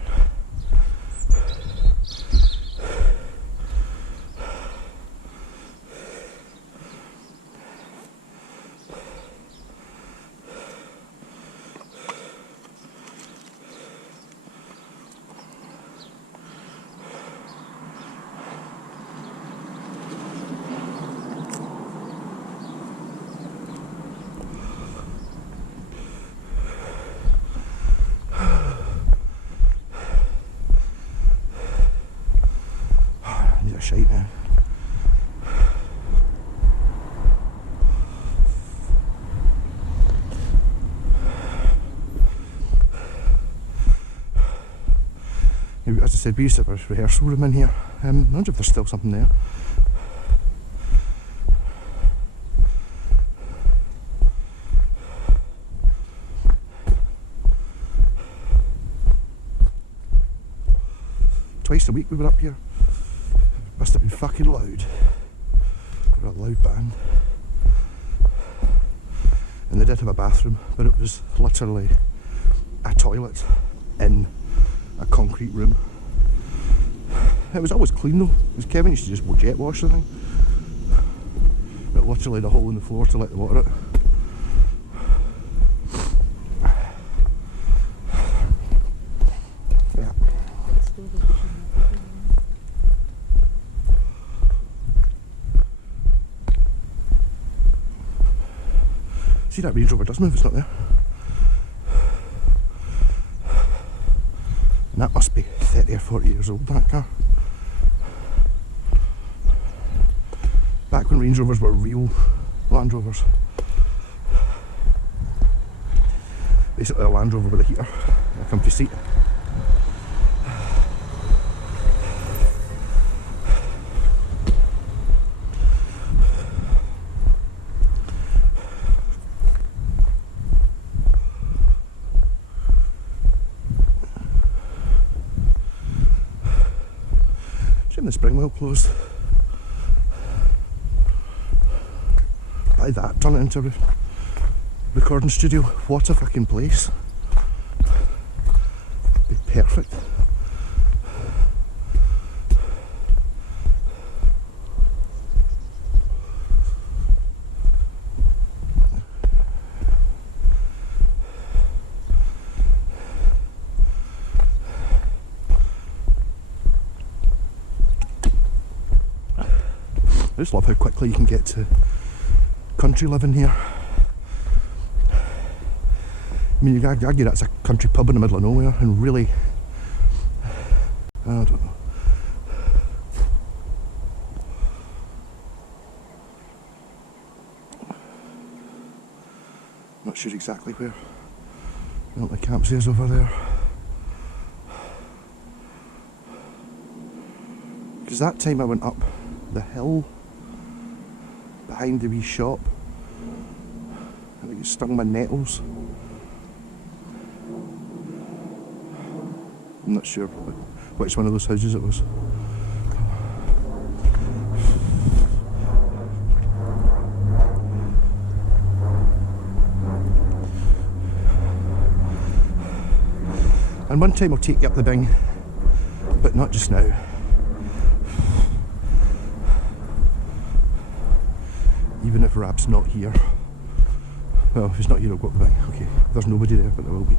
Shite now. As I said, we used to have a rehearsal room in here. I wonder if there's still something there. Twice a week we were up here. Must have been fucking loud. We're a loud band. And they did have a bathroom, but it was literally a toilet in a concrete room. It was always clean though. It was Kevin used to just jet wash the thing. But literally the hole in the floor to let the water out. See that Range Rover does move, it's not there. And that must be 30 or 40 years old, that car. Back when Range Rovers were real Land Rovers. Basically a Land Rover with a heater and a comfy seat. The spring wheel closed. Buy that, turn it into a recording studio. What a fucking place. Be perfect. I just love how quickly you can get to country living here. I mean, you could argue that's a country pub in the middle of nowhere, and really, I don't know. Not sure exactly where. Well, the campsites over there. Because that time I went up the hill behind the wee shop, I think it stung my nettles. I'm not sure which one of those houses it was. And one time I'll take you up the Bing, but not just now. Even if Rab's not here. Well, if he's not here, I'll go up the Bing. Okay, there's nobody there, but there will be.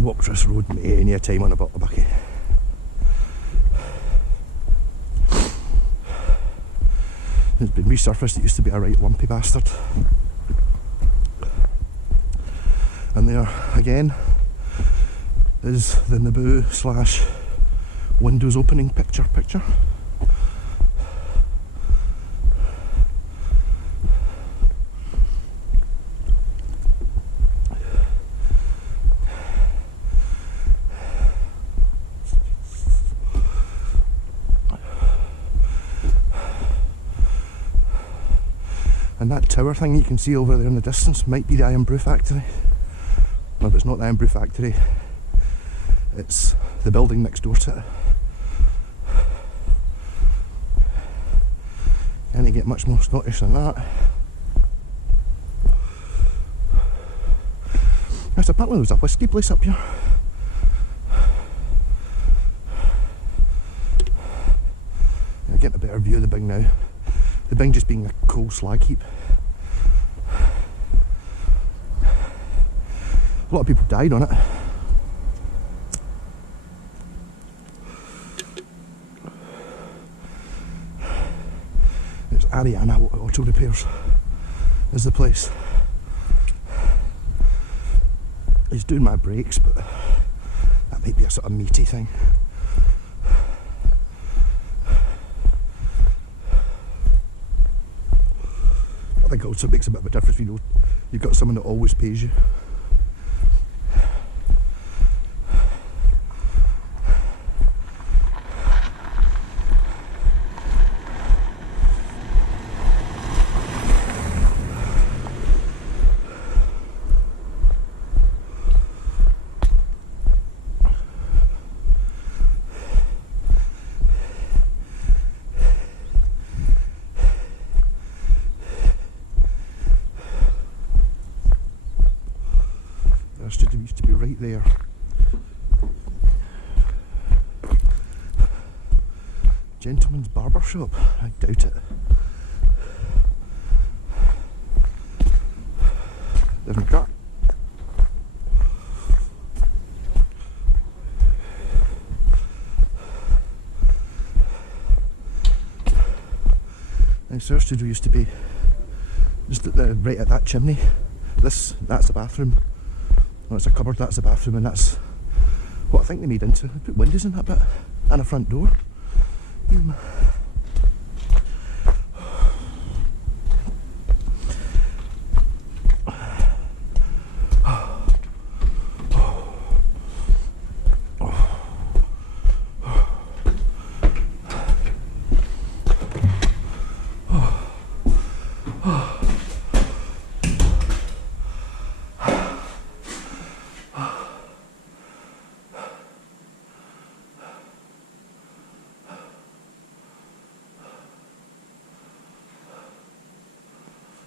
Walked this road many a time on a bucky. It's been resurfaced. It used to be a right lumpy bastard. And there again is the Naboo / windows opening picture. And that tower thing you can see over there in the distance might be the Iron Brew Factory. No, but it's not the Iron Brew Factory. It's the building next door to it. Can't get much more Scottish than that. Yes, apparently there was a whisky place up here. I'm getting a better view of the Bing now. The Bing just being a coal slag heap. A lot of people died on it. It's Ariana Auto Repairs is the place. He's doing my brakes, but that might be a sort of meaty thing. I think also it makes a bit of a difference, you know, you've got someone that always pays you. Used to be right there. Gentleman's barber shop? I doubt it. Different car. Nice. Our studio used to be just right at that chimney. That's the bathroom. Well, it's a cupboard, that's the bathroom, and that's what I think they made into. They put windows in that bit, and a front door.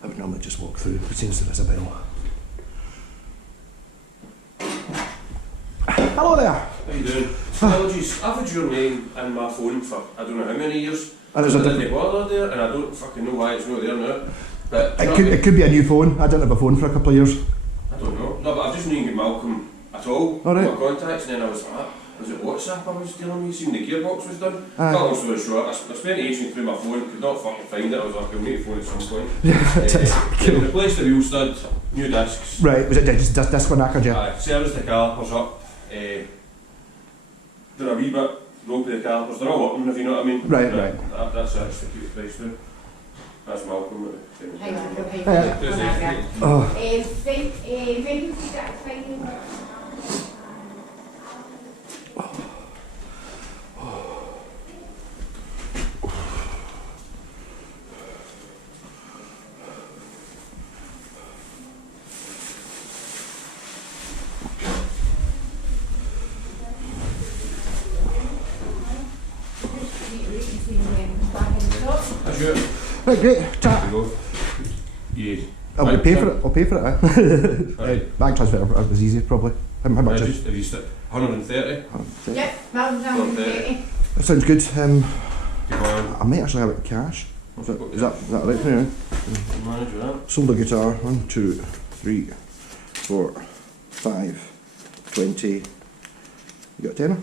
I would normally just walk through, but since there is a bell. Hello there! How you doing? Apologies, I've had your name in my phone for I don't know how many years. And there's a didn't bother there, and I don't fucking know why it's not there now. But it could be a new phone. I didn't have a phone for a couple of years. I don't know. No, but I've just known Malcolm at all. All right. My contacts, and then I was like, was it WhatsApp I was dealing with? Seeing the gearbox was done. Cut long story short, I spent ages through my phone, could not fucking find it. I was like, I'll need a phone at some point. Replaced the wheel stud, new discs. Right, was it just disc one knackered, yeah? Aye, serviced the calipers up. Did a wee bit, ropey the calipers, they're all working if you know what I mean. Right. That's it, to keep the price down. That's Malcolm. Hang on, go ahead. Oh. When you see that finding That's good. Right, great. Chat. Yeah. I'll pay for it. I'll pay for it. Right. Bank transfer was easy, probably. How much? Have you stick 130? Yep, well done. That sounds good. I might actually have it cash. Is that right for you? Manage that. Sold a guitar. 1, 2, 3, 4, 5, 20. You got a tenner?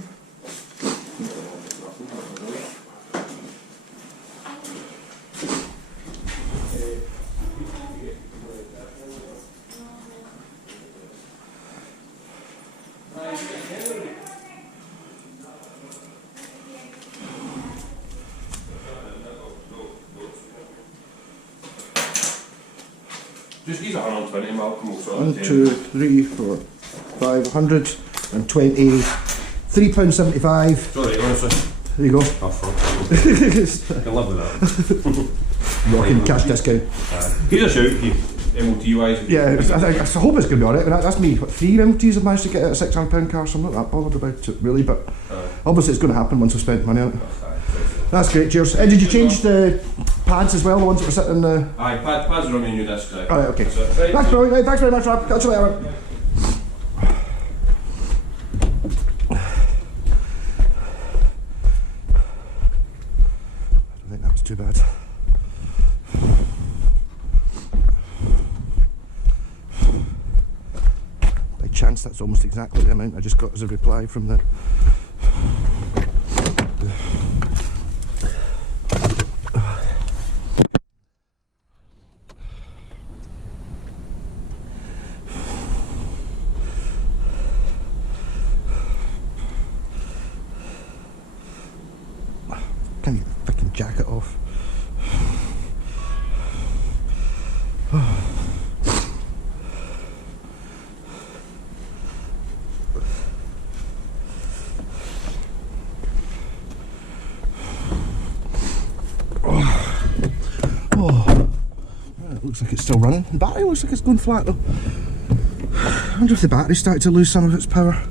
Just use 120, Malcolm. Will sort 1, of 2, 3, 4, 5, 120. £3.75. Sorry, honestly. There you go. Oh, fuck. I can live with that. Rocking cash discount. Here's a shout, MOT wise. Yeah, I hope it's going to be alright. I mean, that's me. 3 MOTs I've managed to get out of a £600 car, so I'm not that bothered about it really. But obviously, it's going to happen once I've spent money on it. That's great. Cheers. Did you change the pads as well? The ones that were sitting in the. Aye, pads are on the new disc. Alright, okay. Right. Thanks, bro. Right, thanks very much, Rob. Catch you later. I don't think that was too bad. By chance, that's almost exactly the amount I just got as a reply from the. Can't get the fucking jacket off. It looks like it's still running. The battery looks like it's going flat though. I wonder if the battery's started to lose some of its power.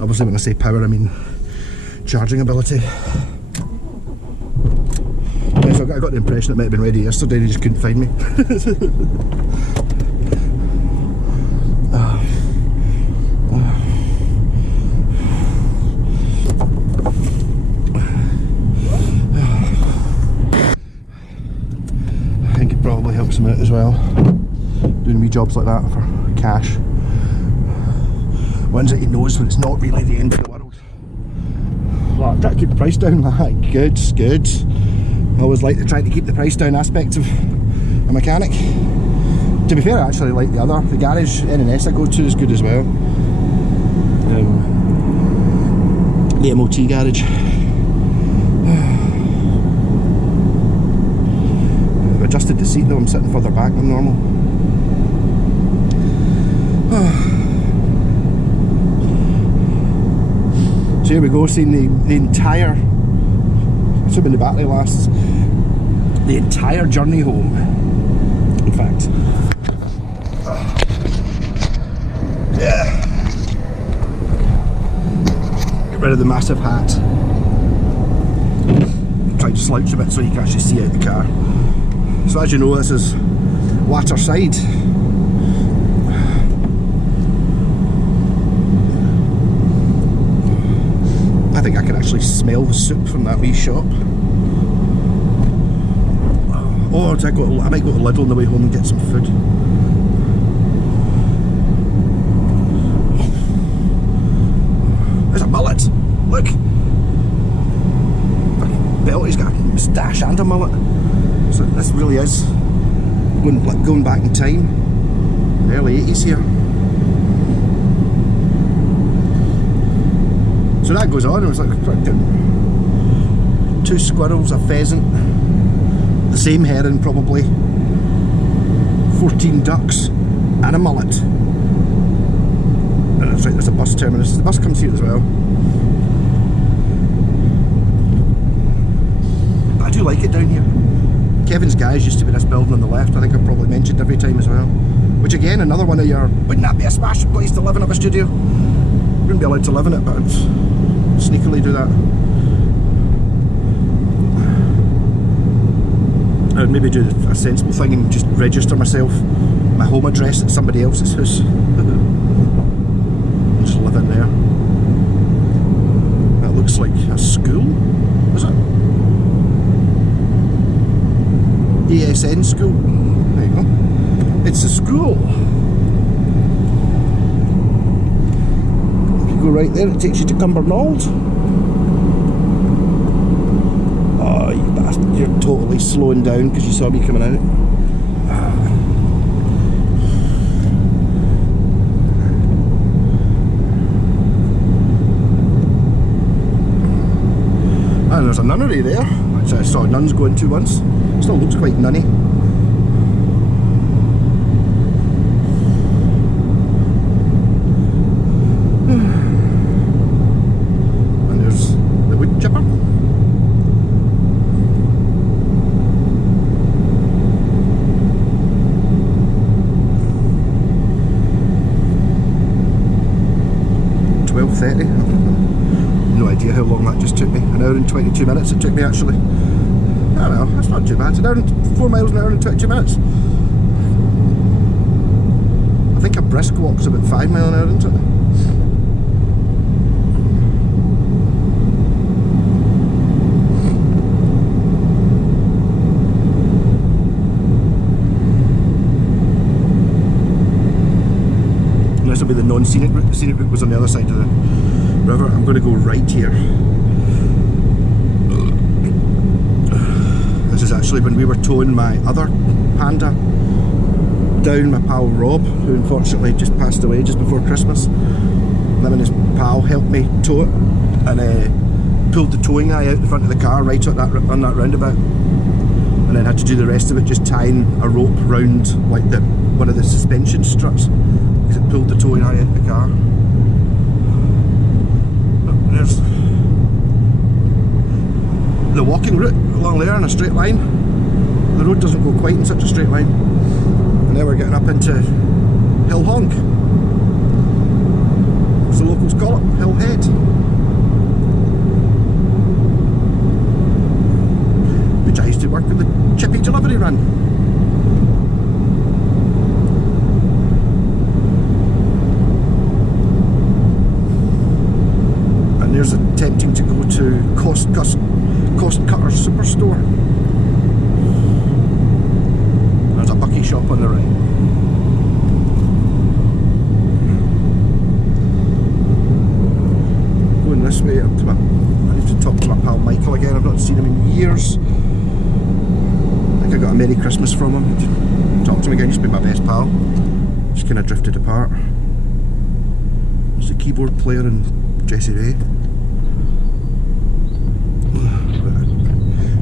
Obviously when I say power I mean charging ability. Yeah, so I got the impression it might have been ready yesterday and they just couldn't find me. I think it probably helps them out as well, doing wee jobs like that for cash. Ones that he knows when it's not really the end of the world. Well, try to keep the price down, like, good. I always like the trying to keep the price down aspect of a mechanic. To be fair, I actually like the garage N&S I go to is good as well. The MOT garage. I've adjusted the seat though, I'm sitting further back than normal. So here we go, seeing the entire, assuming the battery lasts, the entire journey home. In fact, yeah. Get rid of the massive hat. Try tried to slouch a bit so you can actually see out the car. So as you know, this is waterside. I think I can actually smell the soup from that wee shop. Oh, I might go to Lidl on the way home and get some food. There's a mullet! Look! He's got a moustache and a mullet. So this really is going back in time. Early 80s here. So that goes on. It was like 2 squirrels, a pheasant, the same heron probably, 14 ducks and a mullet. And that's right, there's a bus terminus. The bus comes here as well. I do like it down here. Kevin's Guys used to be this building on the left. I think I've probably mentioned every time as well. Which again, another one of your, wouldn't that be a smashing place to live in, of a studio? Wouldn't be allowed to live in it, but I'd sneakily do that. I would maybe do a sensible thing and just register myself, my home address at somebody else's house. And just live in there. That looks like a school, is it? ASN school. There you go. It's a school. If you go right there, it takes you to Cumbernauld. Oh, you bastard. You're totally slowing down because you saw me coming out. And there's a nunnery there, which I saw nuns go into once. Still looks quite nunny. And there's the wood chipper. .30. No idea how long that just took me. An hour and 22 minutes it took me actually. I don't know, that's not too bad. It's an hour and 4 miles an hour and 22 minutes. I think a brisk walk's about 5 miles an hour, isn't it? And this will be the non-scenic route. The scenic route was on the other side of the river. I'm going to go right here. This is actually when we were towing my other panda down, my pal Rob, who unfortunately just passed away just before Christmas. Him and his pal helped me tow it and pulled the towing eye out the front of the car right on that roundabout, and then had to do the rest of it just tying a rope round like one of the suspension struts because it pulled the towing eye out of the car. There's the walking route along there in a straight line. The road doesn't go quite in such a straight line. And now we're getting up into Hill Honk, as the locals call it, Hill Head. Which I used to work with the Chippy delivery run. And there's attempting to go to Cost Cutter Superstore. There's a bucky shop on the right. Going this way up to I need to talk to my pal Michael again. I've not seen him in years. I think I got a Merry Christmas from him. Talk to him again, used to be my best pal. Just kind of drifted apart. There's the keyboard player and Jessie Ray.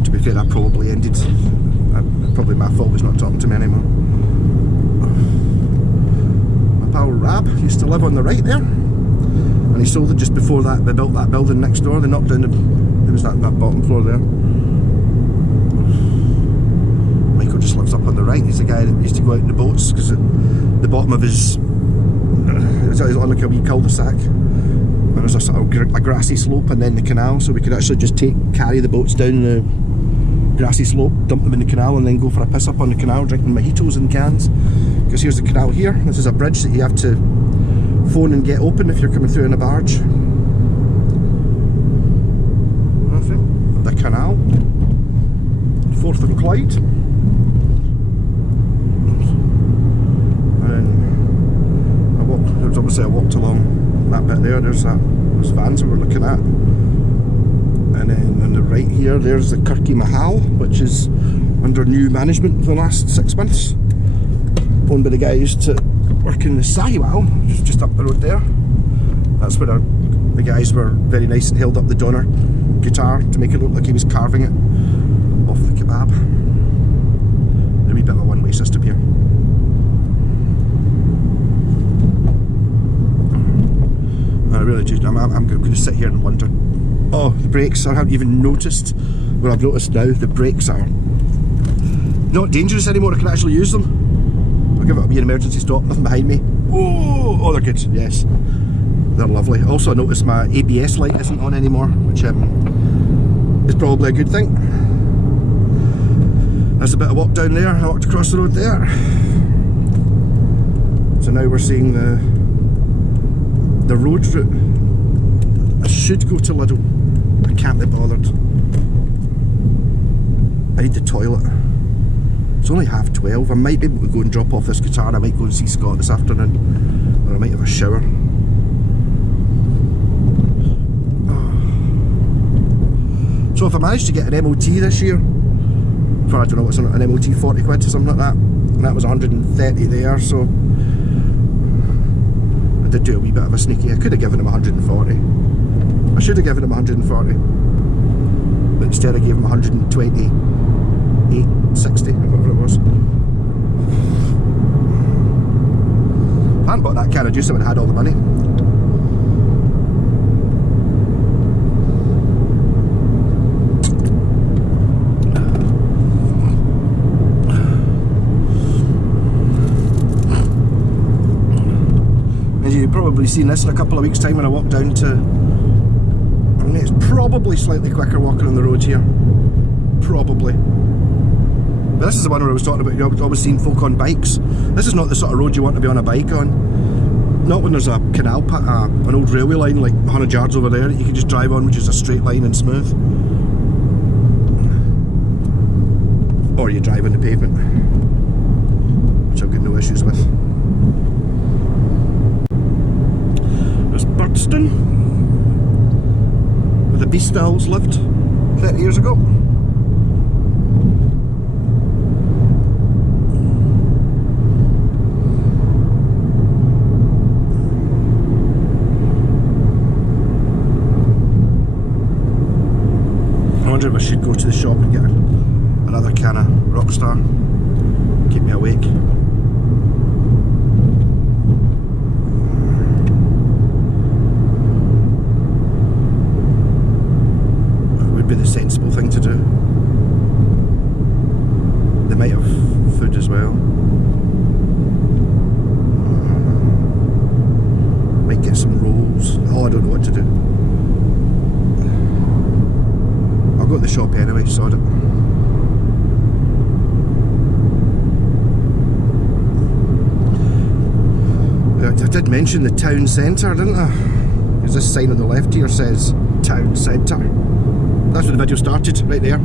To be fair, that probably ended. Probably my fault was not talking to me anymore. My pal Rab used to live on the right there, and he sold it just before that. They built that building next door. They knocked down there was that bottom floor there. Michael just lives up on the right. He's the guy that used to go out in the boats because at the bottom of his it's on like a wee cul-de-sac. There was a sort of a grassy slope and then the canal, so we could actually just carry the boats down the grassy slope, dump them in the canal and then go for a piss up on the canal drinking mojitos in cans. Because here's the canal here. This is a bridge that you have to phone and get open if you're coming through in a barge. That's it. The canal. Forth and Clyde. And then there's obviously I walked along that bit there. There's those vans that we're looking at. And then on the right here, there's the Kirky Mahal, which is under new management for the last 6 months. Owned by the guy who used to work in the Sahiwal, just up the road there. That's where the guys were very nice and held up the Donner guitar to make it look like he was carving it off the kebab. A wee bit of a one-way system here. I really just, I'm going to sit here and wonder. Oh, the brakes, I haven't even noticed. Well, I've noticed now, the brakes are not dangerous anymore, I can actually use them. I'll give it a wee emergency stop, nothing behind me. Oh, they're good, yes. They're lovely. Also, I noticed my ABS light isn't on anymore, which is probably a good thing. There's a bit of walk down there, I walked across the road there. So now we're seeing the road route. I should go to Lidl. I can't be bothered. I need the toilet. It's only 12:30. I might be able to go and drop off this guitar. I might go and see Scott this afternoon. Or I might have a shower. So if I manage to get an MOT this year, for I don't know what's an MOT, 40 quid or something like that, and that was 130 there, so I did do a wee bit of a sneaky. I could have given him 140. I should have given him 140, but instead I gave him 128.60 or whatever it was. If I hadn't bought that can of juice, I would have had all the money. As you've probably seen this in a couple of weeks' time when I walk down to, I mean, it's probably slightly quicker walking on the road here. Probably. But this is the one where I was talking about, you know, I've always seen folk on bikes. This is not the sort of road you want to be on a bike on. Not when there's a canal, an old railway line like 100 yards over there that you can just drive on, which is a straight line and smooth. Or you drive on the pavement, which I've got no issues with. There's Birdston, where the Beast Owls lived 30 years ago. I wonder if I should go to the shop and get another can of Rockstar. Keep me awake. That would be the sensible thing to do. They might have food as well. Might get some rolls. Oh, I don't know what to do. I'll go to the shop anyway, sod it. I did mention the town centre, didn't I? Because this sign on the left here says town centre. That's where the video started, right there.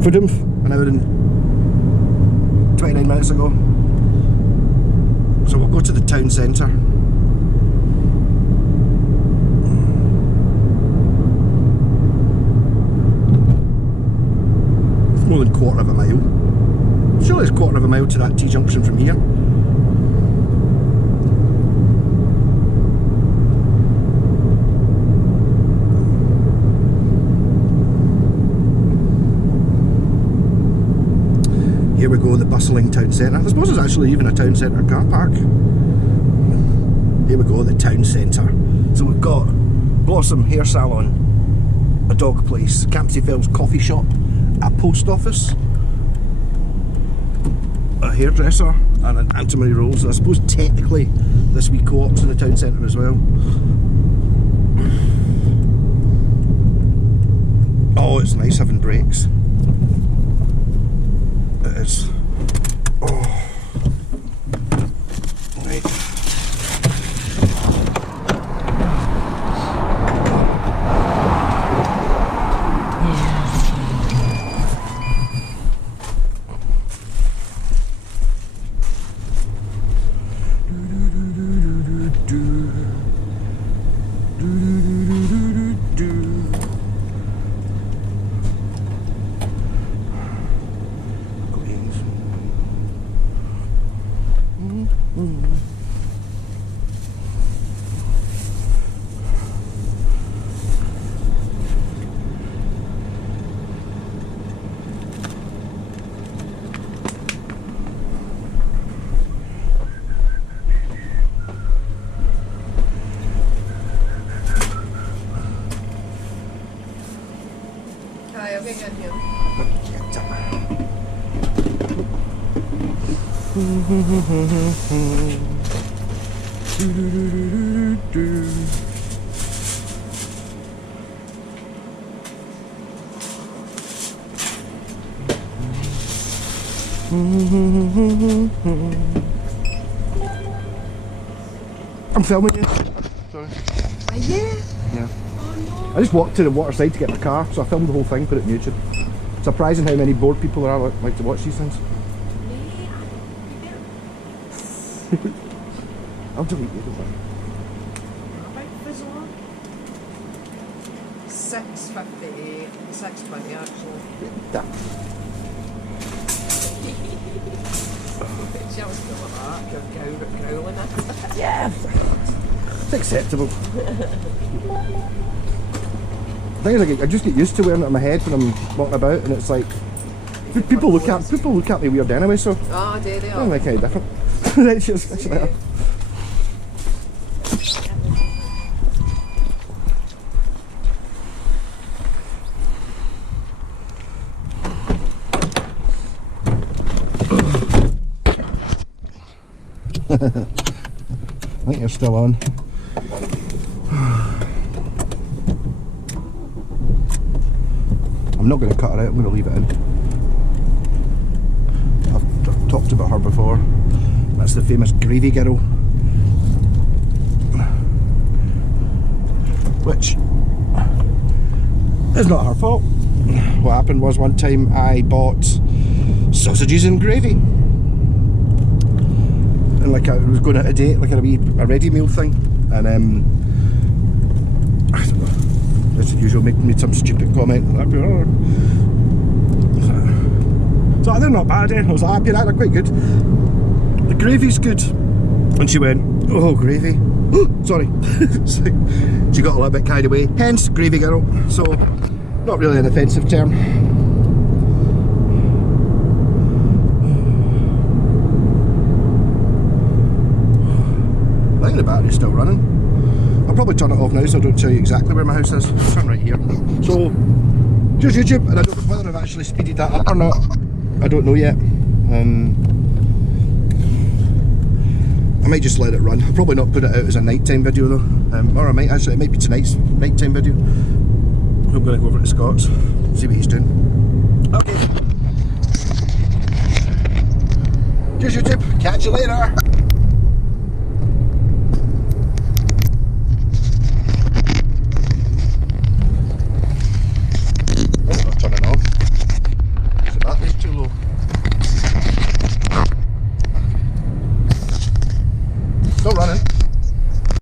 Foodham, an hour and 29 minutes ago. So we'll go to the town centre. More than a quarter of a mile. Surely it's a quarter of a mile to that T-junction from here. Here we go, the bustling town centre. I suppose there's actually even a town centre car park. Here we go, the town centre. So we've got Blossom Hair Salon, a dog place, Campsie Fells coffee shop, a post office, a hairdresser, and an antimony rolls. So I suppose technically this wee co-op's in the town centre as well. Oh, it's nice having breaks. It is. Oh. Right. Hi, I'll get you in here. I'm filming you. Sorry. Are you? Yeah. I just walked to the waterside to get my car, so I filmed the whole thing, put it on YouTube. Surprising how many bored people there are like to watch these things. I'll delete you, don't worry. About Fizzle? 6:58, 6:20 actually. That. She was still like that, growling it. Yeah. It's acceptable. The thing is, I just get used to wearing it on my head when I'm walking about, and it's like people look at me weird anyway. So Oh, do they? I don't like any different. It's just like, I think you're still on. I'm not going to cut her out, I'm going to leave it in. I've talked about her before. That's the famous gravy girl. Which is not her fault. What happened was one time I bought sausages and gravy. And like I was going out a date, like a ready meal thing. And I don't know. As usual, made some stupid comment. So they're not bad, eh? I was like, happy that, they're quite good. The gravy's good. And she went, oh, gravy. Sorry. So she got a little bit carried away. Hence, gravy girl. So, not really an offensive term. I think the battery's still running. I'll probably turn it off now so I don't tell you exactly where my house is. I'll turn right here. So, just YouTube, and I don't know whether I've actually speeded that up or not. I don't know yet. I might just let it run. I'll probably not put it out as a nighttime video though. Or I might actually, it might be tonight's nighttime video. I'm going to go over to Scott's, see what he's doing. Okay. Cheers YouTube, catch you later.